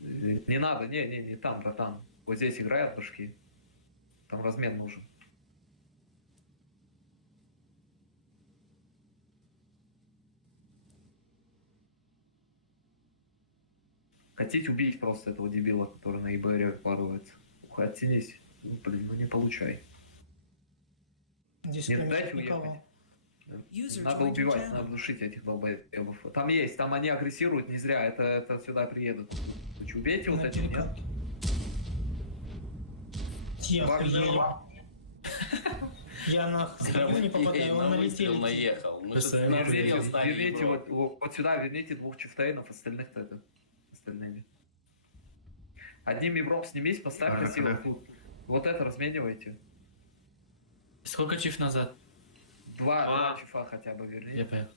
Не надо, не там, братан. Вот здесь играй от башки. Там размен нужен. Хотите убить просто этого дебила, который на ИБР вкладывается. Оттянись. Ну, блин, ну не получай. Здесь Не кроме дайте никого. уехать. User Надо joined your убивать, channel. надо душить этих долбоебов. Там есть, там они агрессируют не зря, это сюда приедут. Вы что, убейте вот На этих, нет? перекатке. Те охуели. Я на стрелу не попадаю, он налетел. наехал. Мы ПСМ. тут на стрел стали, Верните бро. вот сюда, верните двух чифтейнов, остальных-то это, остальными. Одним мибром снимись, поставь красиво тут. Вот это разменивайте. Сколько чиф назад? Два чифа хотя бы Я верните. понял.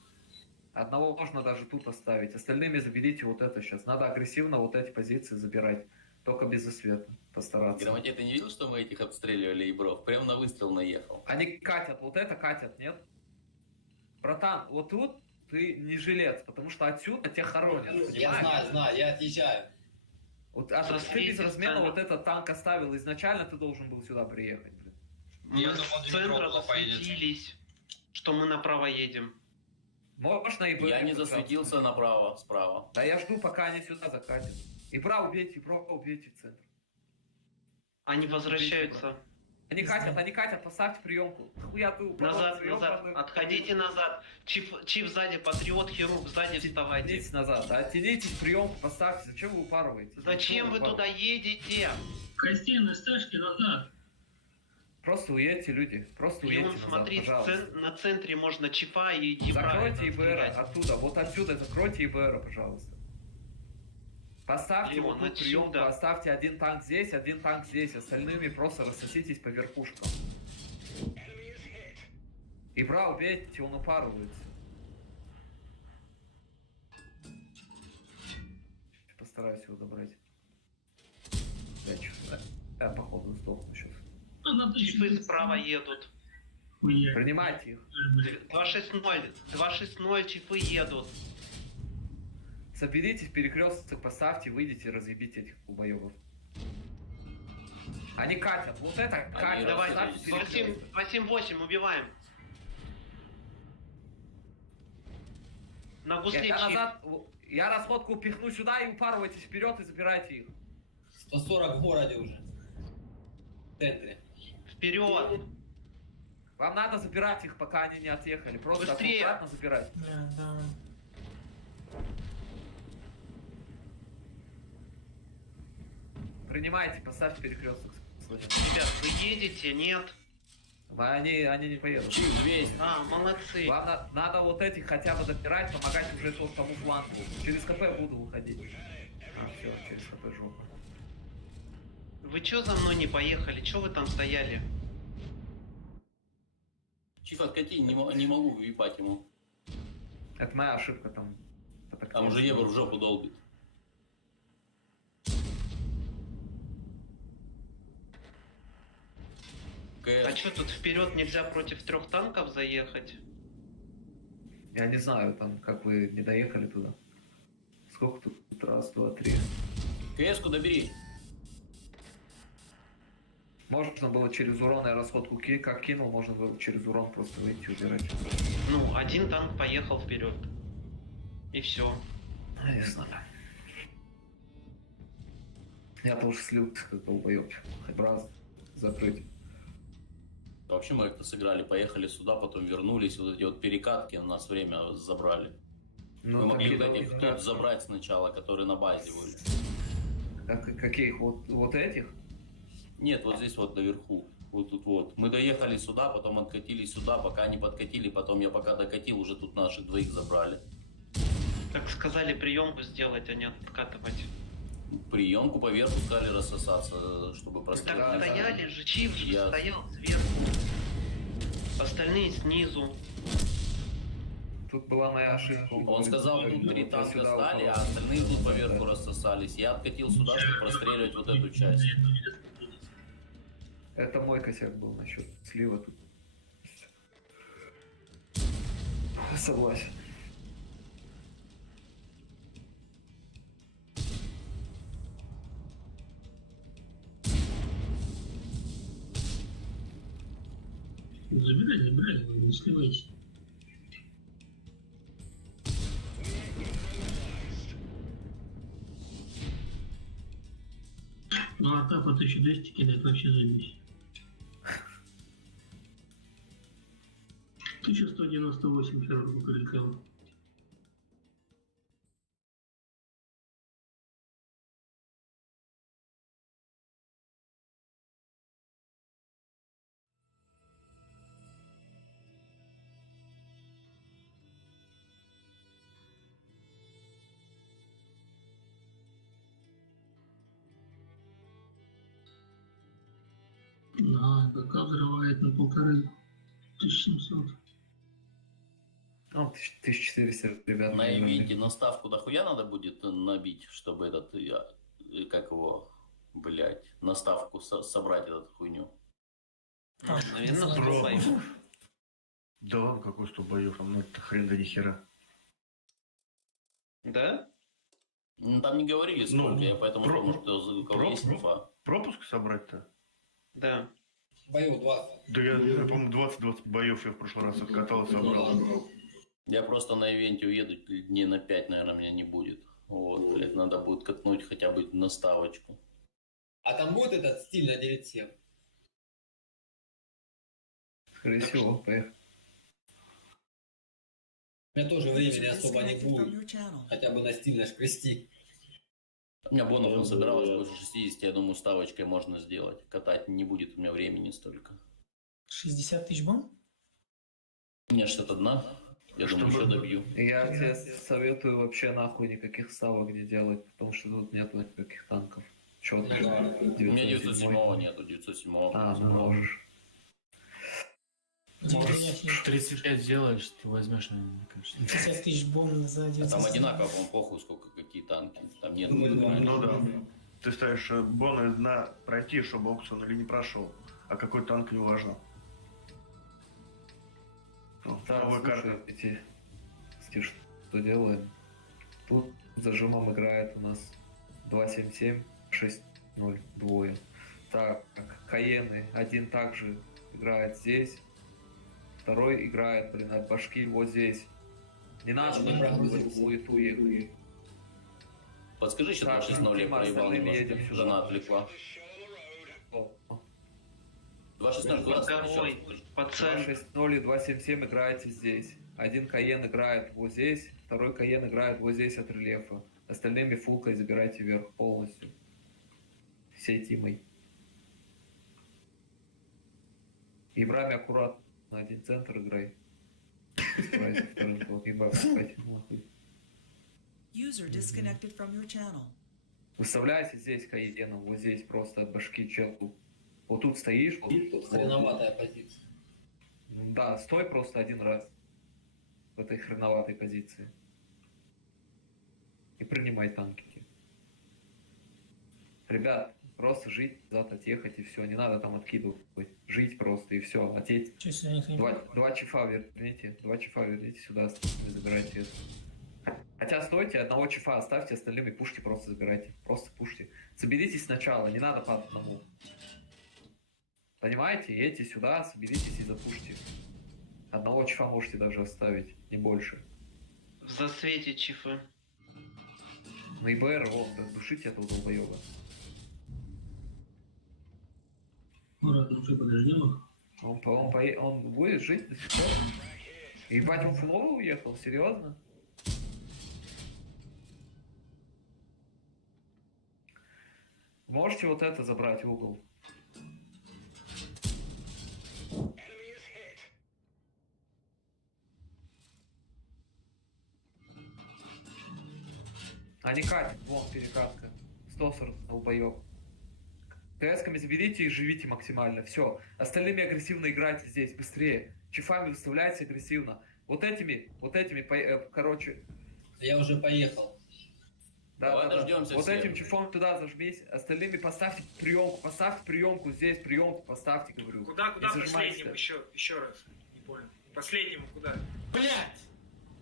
Одного можно даже тут оставить. Остальными заберите вот это сейчас. Надо агрессивно вот эти позиции забирать. Только без засвета постараться. Грамотей, ты не видел, что мы этих обстреливали, Ибров? Прям на выстрел наехал. Они катят, вот это катят, нет? Братан, вот тут ты не жилец, потому что отсюда тебя хоронят. Я понимаешь? знаю, я отъезжаю. Вот, а ты без размена вот этот танк оставил. Изначально ты должен был сюда приехать. Блин. Мы с центра засветились, что мы направо едем. Можно и Я не засветился направо, справа. Да я жду, пока они сюда закатят. И право убейте в центр. Они возвращаются. Они катят, поставьте приемку. Хуя ты упал. Назад, отходите назад. Чиф сзади, патриот, хирург сзади, вставайте. Тянитесь назад, да? Тянитесь, приемку поставьте. Зачем вы упарываете? Зачем вы туда едете? Костей на стежке назад. Просто уедьте, люди. Просто И уедьте он, назад, смотри, пожалуйста. на центре можно чифа и ебра. Закройте ИБР оттуда, вот отсюда закройте ИБР, пожалуйста. Поставьте Лимон, вот тут приемку, отсюда. оставьте один танк здесь, остальными просто рассоситесь по верхушкам. Ибра убейте, он упарывается. Постараюсь его добрать. Я походу сдохну сейчас. Чифы справа едут. Принимайте их. 260, чифы едут. Соберитесь, перекресток поставьте, выйдите, разъебите этих убоёбов. Они катят, вот это катят. Давай, ставьте перекресток. 278, убиваем. На гусле Я чиф. назад, я расходку упихну сюда и упарывайтесь вперед и забирайте их. 140 в городе уже. В центре. Вперед. Вам надо забирать их, пока они не отъехали. Просто Быстрее. аккуратно забирать. Да. Принимайте, поставьте перекресток. Ребят, вы едете? Нет? Они не поедут. Чиф 200. Молодцы. Вам надо вот этих хотя бы добирать, помогать уже тому флангу. Через КП буду выходить. Все, через КП жопа. Вы чё за мной не поехали? Чё вы там стояли? Чиф, откати, не могу въебать ему. Это моя ошибка там. Там уже Евро в жопу долбит. А чё, тут вперед нельзя против 3 танков заехать? Я не знаю, там как вы не доехали туда. Сколько тут? Раз, два, три. КС-ку добери. Можно было через урон, я расходку как кинул, можно было через урон просто выйти и убирать. Ну, один танк поехал вперед. И все. Не знаю. Я тоже слился, как долбоёб. Раз, закрыть. Вообще мы как-то сыграли, поехали сюда, потом вернулись, вот эти вот перекатки у нас время забрали. Ну, Мы могли такие вот этих перекатки. тут забрать сначала, которые на базе были. Каких? Вот этих? Нет, вот здесь вот наверху. Вот тут вот. Мы доехали сюда, потом откатили сюда, пока они подкатили, потом я пока докатил, уже тут наших двоих забрали. Так сказали приемку сделать, а не откатывать. Приемку поверху сказали рассосаться, чтобы Так прострелить. стояли же, Чиф же Я- стоял сверху. Остальные снизу. Тут была моя ошибка. Он сказал, тут 3 танка стали, а остальные тут поверху рассосались. Я откатил сюда, чтобы простреливать вот эту часть. Это мой косяк был насчет слива тут. Согласен. Забирай, не сливайся. Ну а так вот 1200 кидает, вообще заебись. 1198 хирургу прилетело. Да, БК взрывает на 1500. Ну, 1400, ребят. На Эвите наставку дохуя надо будет набить, чтобы этот, как его, блять, наставку собрать эту хуйню. Наверное, 100 боев. Да ладно, какой 100 боев, там ну это хрен да ни хера. Да? Ну, там не говорили сколько, я поэтому думаю, что у кого есть инфа. Пропуск собрать-то? Да. Боев 20. Да я по-моему, 20 боев я в прошлый раз откатал и собрал. Я просто на ивенте уеду дней на 5, наверное, меня не будет. Вот, блядь, надо будет катнуть хотя бы наставочку. А там будет этот стиль на 9-7? Скорее всего, поехали. У меня тоже времени User особо не disconnected from будет. your channel. Хотя бы на стиль наш крести. У меня бонус насобиралось больше 60, я думаю, ставочкой можно сделать. Катать не будет у меня времени столько. 60 тысяч бон? Мне 61, я думаю, еще добью. Я тебе советую вообще нахуй никаких ставок не делать, потому что тут нету никаких танков. Чё ты? У меня 907 нету, 907. А, ну можешь. 35 сделаешь, ты возьмешь, мне кажется. 50 тысяч бон за А 900. там одинаково, по-моему, похуй, сколько, какие танки. Там нет. Ну да. Ты ставишь бонус на пройти, чтобы аукцион или не прошел. А какой танк не важно. Так, слушайте, что делаем? Тут зажимом играет у нас 277, 6-0, двое. Так, Каены, один также играет здесь. Второй играет, блин, от башки вот здесь. Не надо на хуету ехать. Подскажи, что 260 я проебал немножко. Жена отвлекла. 260 куда Боковой, по центру. 260 и 277 играете здесь. Один Каен играет вот здесь, второй Каен играет вот здесь от рельефа. Остальными фулкой забирайте вверх полностью. Всей тимой. И браме аккуратно. На один центр играй. Старайся вторым блок. Ебать, нахуй. User disconnected from your channel. Выставляйся здесь Каеном, вот здесь просто от башки челку. Вот тут стоишь, вот тут. Хреноватая позиция. Да, стой просто один раз в этой хреноватой позиции. И принимай танки. Ребят, просто жить, назад отъехать и все. Не надо там откидывать. Жить просто и все. Отеть. Два чифа верните. 2 чифа верните сюда, забирайте это. Хотя стойте, одного чифа оставьте, остальными пушки просто забирайте. Просто пушьте. Соберитесь сначала, не надо по одному. Понимаете? Едьте сюда, соберитесь и запушьте. Одного чифа можете даже оставить, не больше. В засвете чифы. На ИБР, вот, душите этого долбоеба. Подождем их. Он будет жить до сих пор. Ебать, он фуловый уехал, серьезно? Можете вот это забрать в угол? Они катят, вон перекатка. 140 долбоёб. КС-ками заберите и живите максимально. Все. Остальными агрессивно играйте здесь, быстрее. Чифами выставляйте агрессивно. Вот этими, короче. Я уже поехал. Да. Вот этим чифом туда зажмись. Остальными поставьте приемку здесь, приемку поставьте, говорю. Куда последнему еще раз? Не понял. Последнему куда? Блять!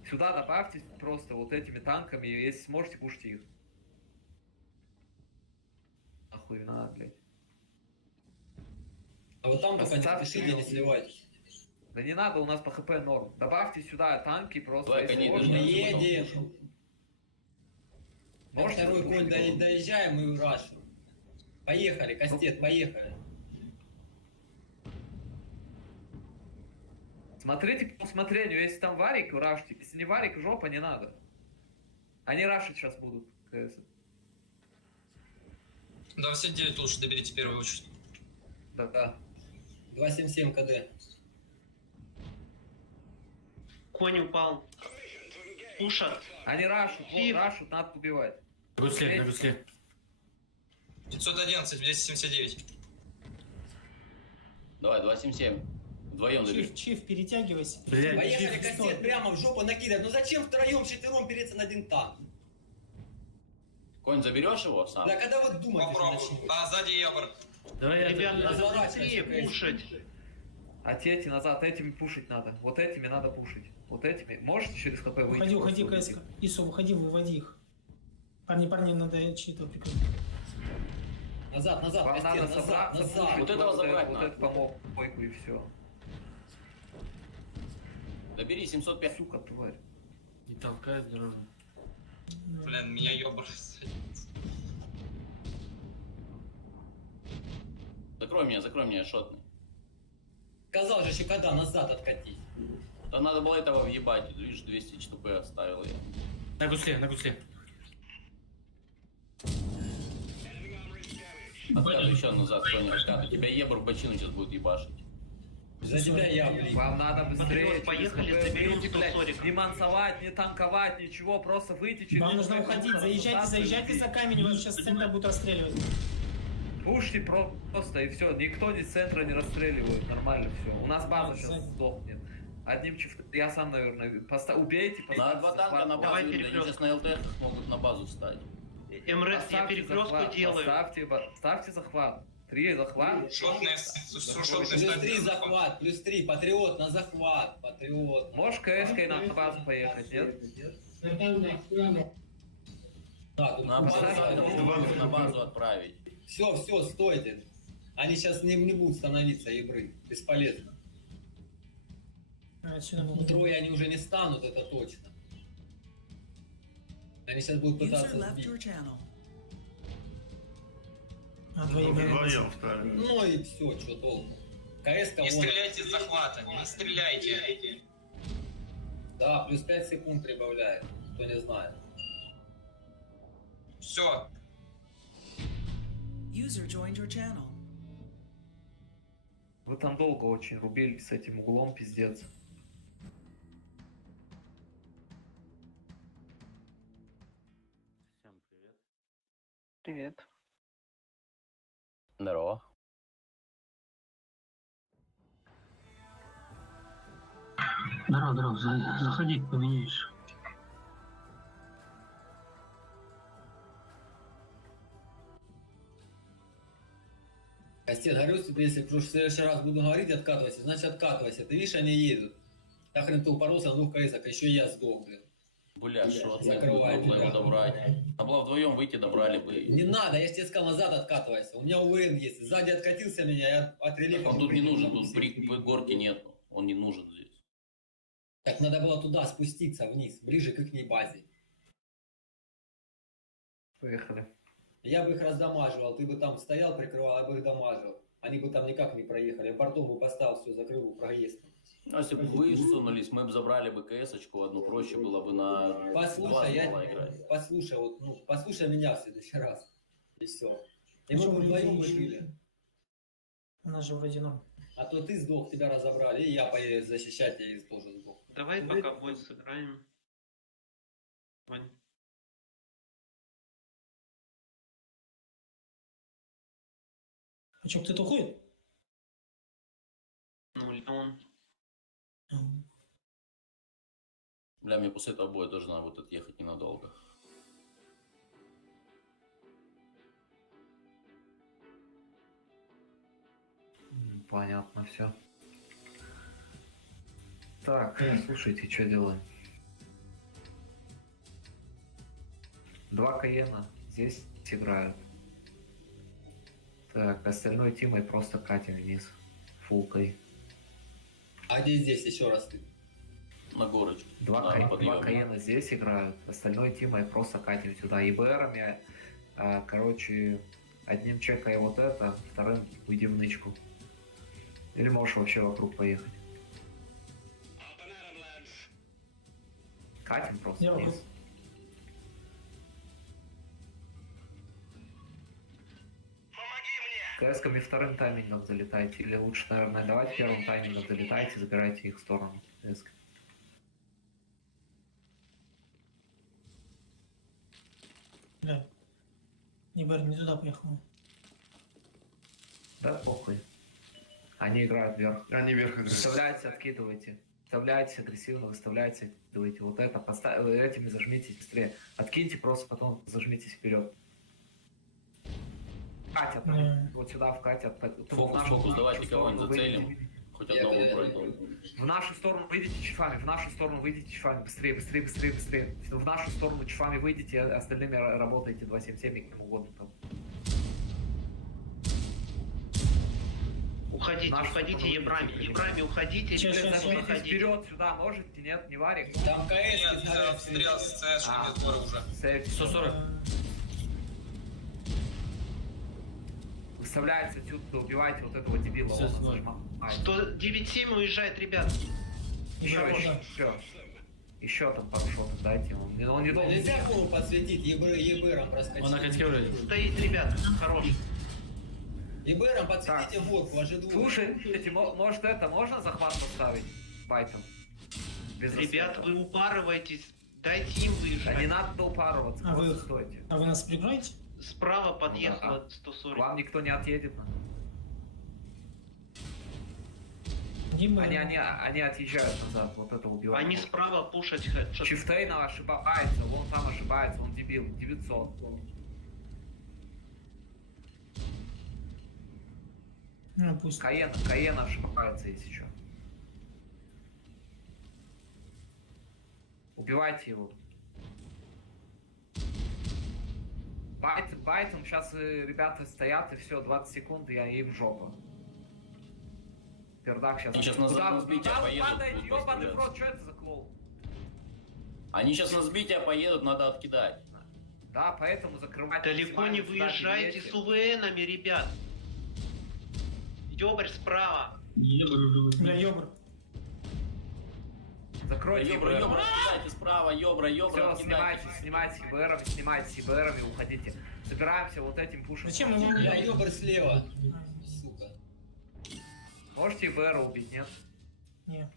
Сюда добавьте просто вот этими танками, если сможете, пушьте их. Нахуй не надо, блядь. А вот там пока не пишите, не сливайтесь. Да не надо, у нас по хп норм. Добавьте сюда танки просто. Давай, если конечно, можно. Едем. Можете Второй конь запушить? доезжаем и рашим. Поехали, Кастет, поехали. Смотрите по усмотрению, если там варик, рашьте. Если не варик, жопа, не надо. Они рашить сейчас будут. КС. Да, все 9 лучше доберите в первую очередь. Да. 277 КД. Конь упал. Пушат. Они рашут, рашут, надо убивать. На гусле. 511, 279. Давай, 277. Вдвоем доберем. Чиф, перетягивайся. Поехали, Кастет, прямо в жопу накидать. Ну зачем втроем, четвером переться на один танк? Конь заберешь его сам? Да когда вот думать уже Попробуй. начнете? А, сзади Ябор. Давай, Ребят, надо разворачивайся, быстрее конечно. пушить. А те эти назад, этими пушить надо. Вот этими надо пушить. Вот этими. Можете через ХП выйти? Уходи, уходи, просто КСК. уйти? Ису, выходи, выводи их. Парни, надо чьи-то прикрыть. Назад, назад, Вам Костян, надо назад, собраться, назад. Вот этого забрать вот надо. эту помойку и все. Добери 705. Сука, тварь. Не толкает дорогу. Блин, меня ёбар садится. Закрой меня, шотный. Сказал же, когда назад откатить. Да надо было этого въебать. Видишь, 200 ЧТП оставил я. На гусле. Откаты еще назад, Соня, откаты. Тебя ебр в бочину сейчас будет ебашить. За тебя я, блин. Вам надо быстрее. Патриот, поехали, через ХП заберем выйти, 100 блядь. сориков. Не мансовать, не танковать, ничего, просто выйти через... Вам нужно уходить, заезжайте за камень, вас сейчас с центра будут расстреливать. Пушьте просто и все. Никто ни с центра не расстреливает. Нормально все. У нас база сейчас сдохнет. Одним я сам, наверное, убейте, На поставьте два танка захват. на базу, Давай они перекресток. сейчас на ЛТ могут на базу встать. МРС, я Поставьте перекрестку захват, делаю. ставьте захват. 3 захват. Шотный Плюс 3 захват, плюс 3. Патриот на захват. Патриот. Можешь КС-кой на базу поехать, нет? Да, тут На базу отправить. Все, стойте. Они сейчас не будут становиться, ебры. Бесполезно. Отсюда могут. Трое они уже не станут, это точно. Они сейчас будут User пытаться left сбить. your channel. Вдвоем стали. Ну и все, что толку. КС-ка Не вон. стреляйте с захвата, не стреляйте. Да, плюс 5 секунд прибавляет. Кто не знает. Все. User joined your channel. Вы там долго очень рубились с этим углом, пиздец. Всем привет. Привет. Здорово. Здорово, заходи, поменяешь. Костет, говорю тебе, если в следующий раз буду говорить, откатывайся, значит откатывайся. Ты видишь, они едут. Нахрен ты упоролся на 2 КС, а еще я сдох, блин. Блядь, что Закрывай, было его блядь. добрать. А было вдвоем выйти, добрали бы. Не надо, я же тебе сказал, назад откатывайся. У меня УВН есть. Сзади откатился меня, я от релифа... Он тут не нужен, тут при горке нету. Он не нужен здесь. Так надо было туда спуститься вниз, ближе к их базе. Поехали. Я бы их раздамаживал, ты бы там стоял, прикрывал, я бы их дамажил. Они бы там никак не проехали. Я бортом бы поставил, все, закрыл бы проезд. Ну, если бы вы сунулись, мы бы забрали бы КС-очку одну, проще было бы на Послушай, 2 ствола играть. послушай, вот, ну, послушай меня в следующий раз. И все. И мы бы вдвоем бы жили. У нас же вроде норм. А то ты сдох, тебя разобрали, и я поеду защищать, я и тоже сдох. Давай пока бой сыграем. Вань. А что, кто-то уходит? Ну, Леон. Бля, мне после этого боя тоже надо вот отъехать ненадолго. Понятно, все. Так, слушайте, что делаем? 2 Каена здесь играют. Так, остальной тимой просто катим вниз. Фулкой. А где здесь еще раз ты? На горочку. 2 подъёме. Каена здесь играют, остальной тимой просто катим сюда. ИБРами, короче, одним чекай вот это, вторым уйди в нычку. Или можешь вообще вокруг поехать. Катим просто Я вниз. вокруг. КС-ками вторым таймингом залетайте. Или лучше, наверное, давайте первым таймингом залетайте, забирайте их в сторону. КС. Бля. Не туда поехал. Да, похуй. Они играют вверх. Они вверх играют. Выставляйте, откидывайте. Выставляйтесь агрессивно, выставляйте, откидывайте. Вот это, этими зажмитесь быстрее. Откиньте просто, потом зажмитесь вперед. Катят. Вот сюда вкатят. Фокус, давайте кого-нибудь зацелим. хоть одного пройду. В нашу сторону выйдите чифами, в нашу сторону выйдите чифами. Быстрее, быстрее, быстрее, быстрее. В нашу сторону чифами выйдите, остальными работаете 277 и кем угодно там. Уходите, уходите, Ебрами, уходите, ребят, Зажмитесь вперед сюда, можете? Нет, не варик. Там КС обстрел с ЦС уже. 140. Выставляется отсюда, убивайте вот этого дебила. Всё, Он нас смотри. зажимает. 109-7 уезжает, ребят. Еще там пару шотов дайте ему. Он не должен. Нельзя фулу подсветить, ебыром проскочить. Он на коньке вроде. Стоит, ребят, хорош. Ебыром подсветите водку, аж двое. Слушайте, может это, можно захват поставить байтом? Без Ребят, рассвета? вы упарываетесь, дайте им А не выезжать. надо упарываться, А просто вы- стойте. А вы нас прикроете? Справа подъехала К 140. вам никто не отъедет. Либо... Они отъезжают назад, вот это убивают. Они справа пушать хотят. Чифтейна ошибается, он там ошибается, он дебил, 900. Ну, пусть. Каена ошибается, если что. Убивайте его. Байтом сейчас ребята стоят, и все, 20 секунд, и им жопа. Пердак сейчас. Они сейчас на сбитие поедут, Падает, будут ёбаный постреляться. в рот, что это за клоун? Они сейчас на сбитие поедут, надо откидать. Да, поэтому закрывать. Далеко не выезжайте с УВНами, ребят. Ёбарь справа. Бля, ёбр. Закройте Ёбра, ИБР. ёбра, откидайте справа, ёбра, Все, откидайте. снимайте ИБРами, уходите. Собираемся вот этим пушем. Зачем ему? Бля, ебр слева. Сука. Можете ИБР убить, нет? Не.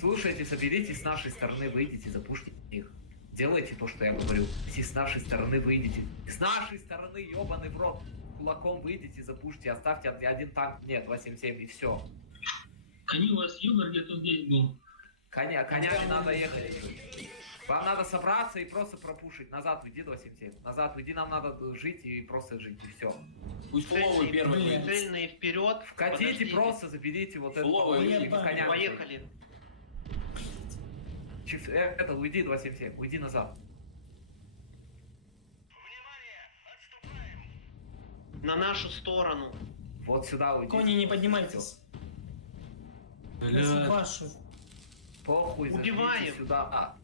Слушайте, соберитесь с нашей стороны, выйдите, запушьте их. Делайте то, что я говорю. Все с нашей стороны выйдите. С нашей стороны, ебаный в рот. Кулаком выйдите, запушьте, оставьте один танк. Нет, 277 и все. Они у вас юбер где-то здесь был. Конями надо ехать. Вам надо собраться и просто пропушить. Назад уйди, 277. Назад уйди, нам надо жить и просто жить, и все. Пусть фуловый первый выйдет. Цельные вперед. Вкатите, Подождите. просто заберите вот это. Фуловый и выйдет. конями. Поехали. Это, уйди, 277, уйди назад. На нашу сторону. Вот сюда уйди. Кони, не поднимайтесь. Бля. Вашу. Похуй, Убиваем. зажмите сюда.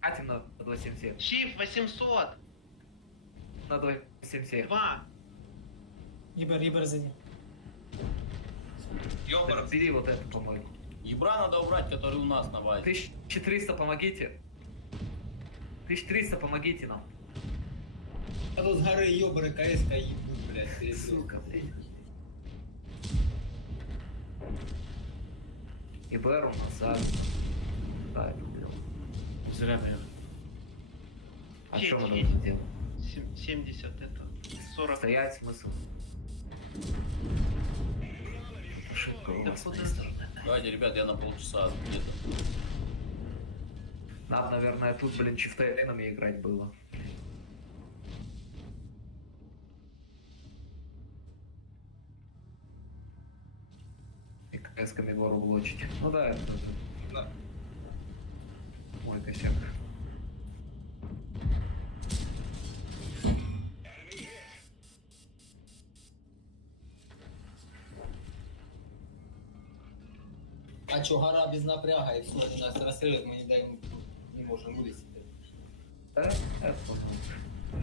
Катим на 277. Чиф 800. На 277. 2. Ебер сзади. Ёбр. Бери вот эту помойку. Ебра надо убрать, который у нас на базе. 1300 помогите. 1300 помогите нам. А тут с горы ебры КС-ка ебут, блядь. перебил. Сука, блядь. И БР у нас за... Да, это убил. Зря поехал. А что мы Едь. должны делать? 70 это. 40. Стоять смысл. Ошибка у Да вас с куда? моей стороны. Давайте, ребят, я на полчаса где-то. Надо, наверное, тут, блин, чифтейнами играть было. И КС-ками гору блочить. Ну да, это... Да. Мой косяк. А чё, гора без напряга, и все, они нас расстреливают, мы не можем вылезти. Да? Это понял.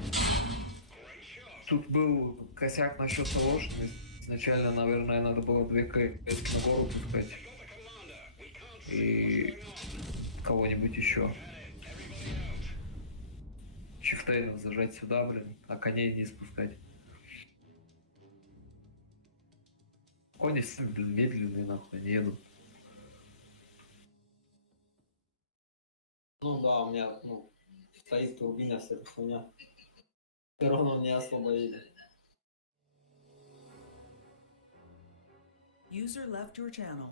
Тут был косяк насчет того, что изначально, наверное, надо было 2 КС на гору пускать. И кого-нибудь еще. Чифтейнов зажать сюда, блин, а коней не спускать. Кони сами, блин, медленные, нахуй, не едут. Ну да, у меня, стоит турбина, вся эта хуйня. Все равно не особо едет. User left your channel.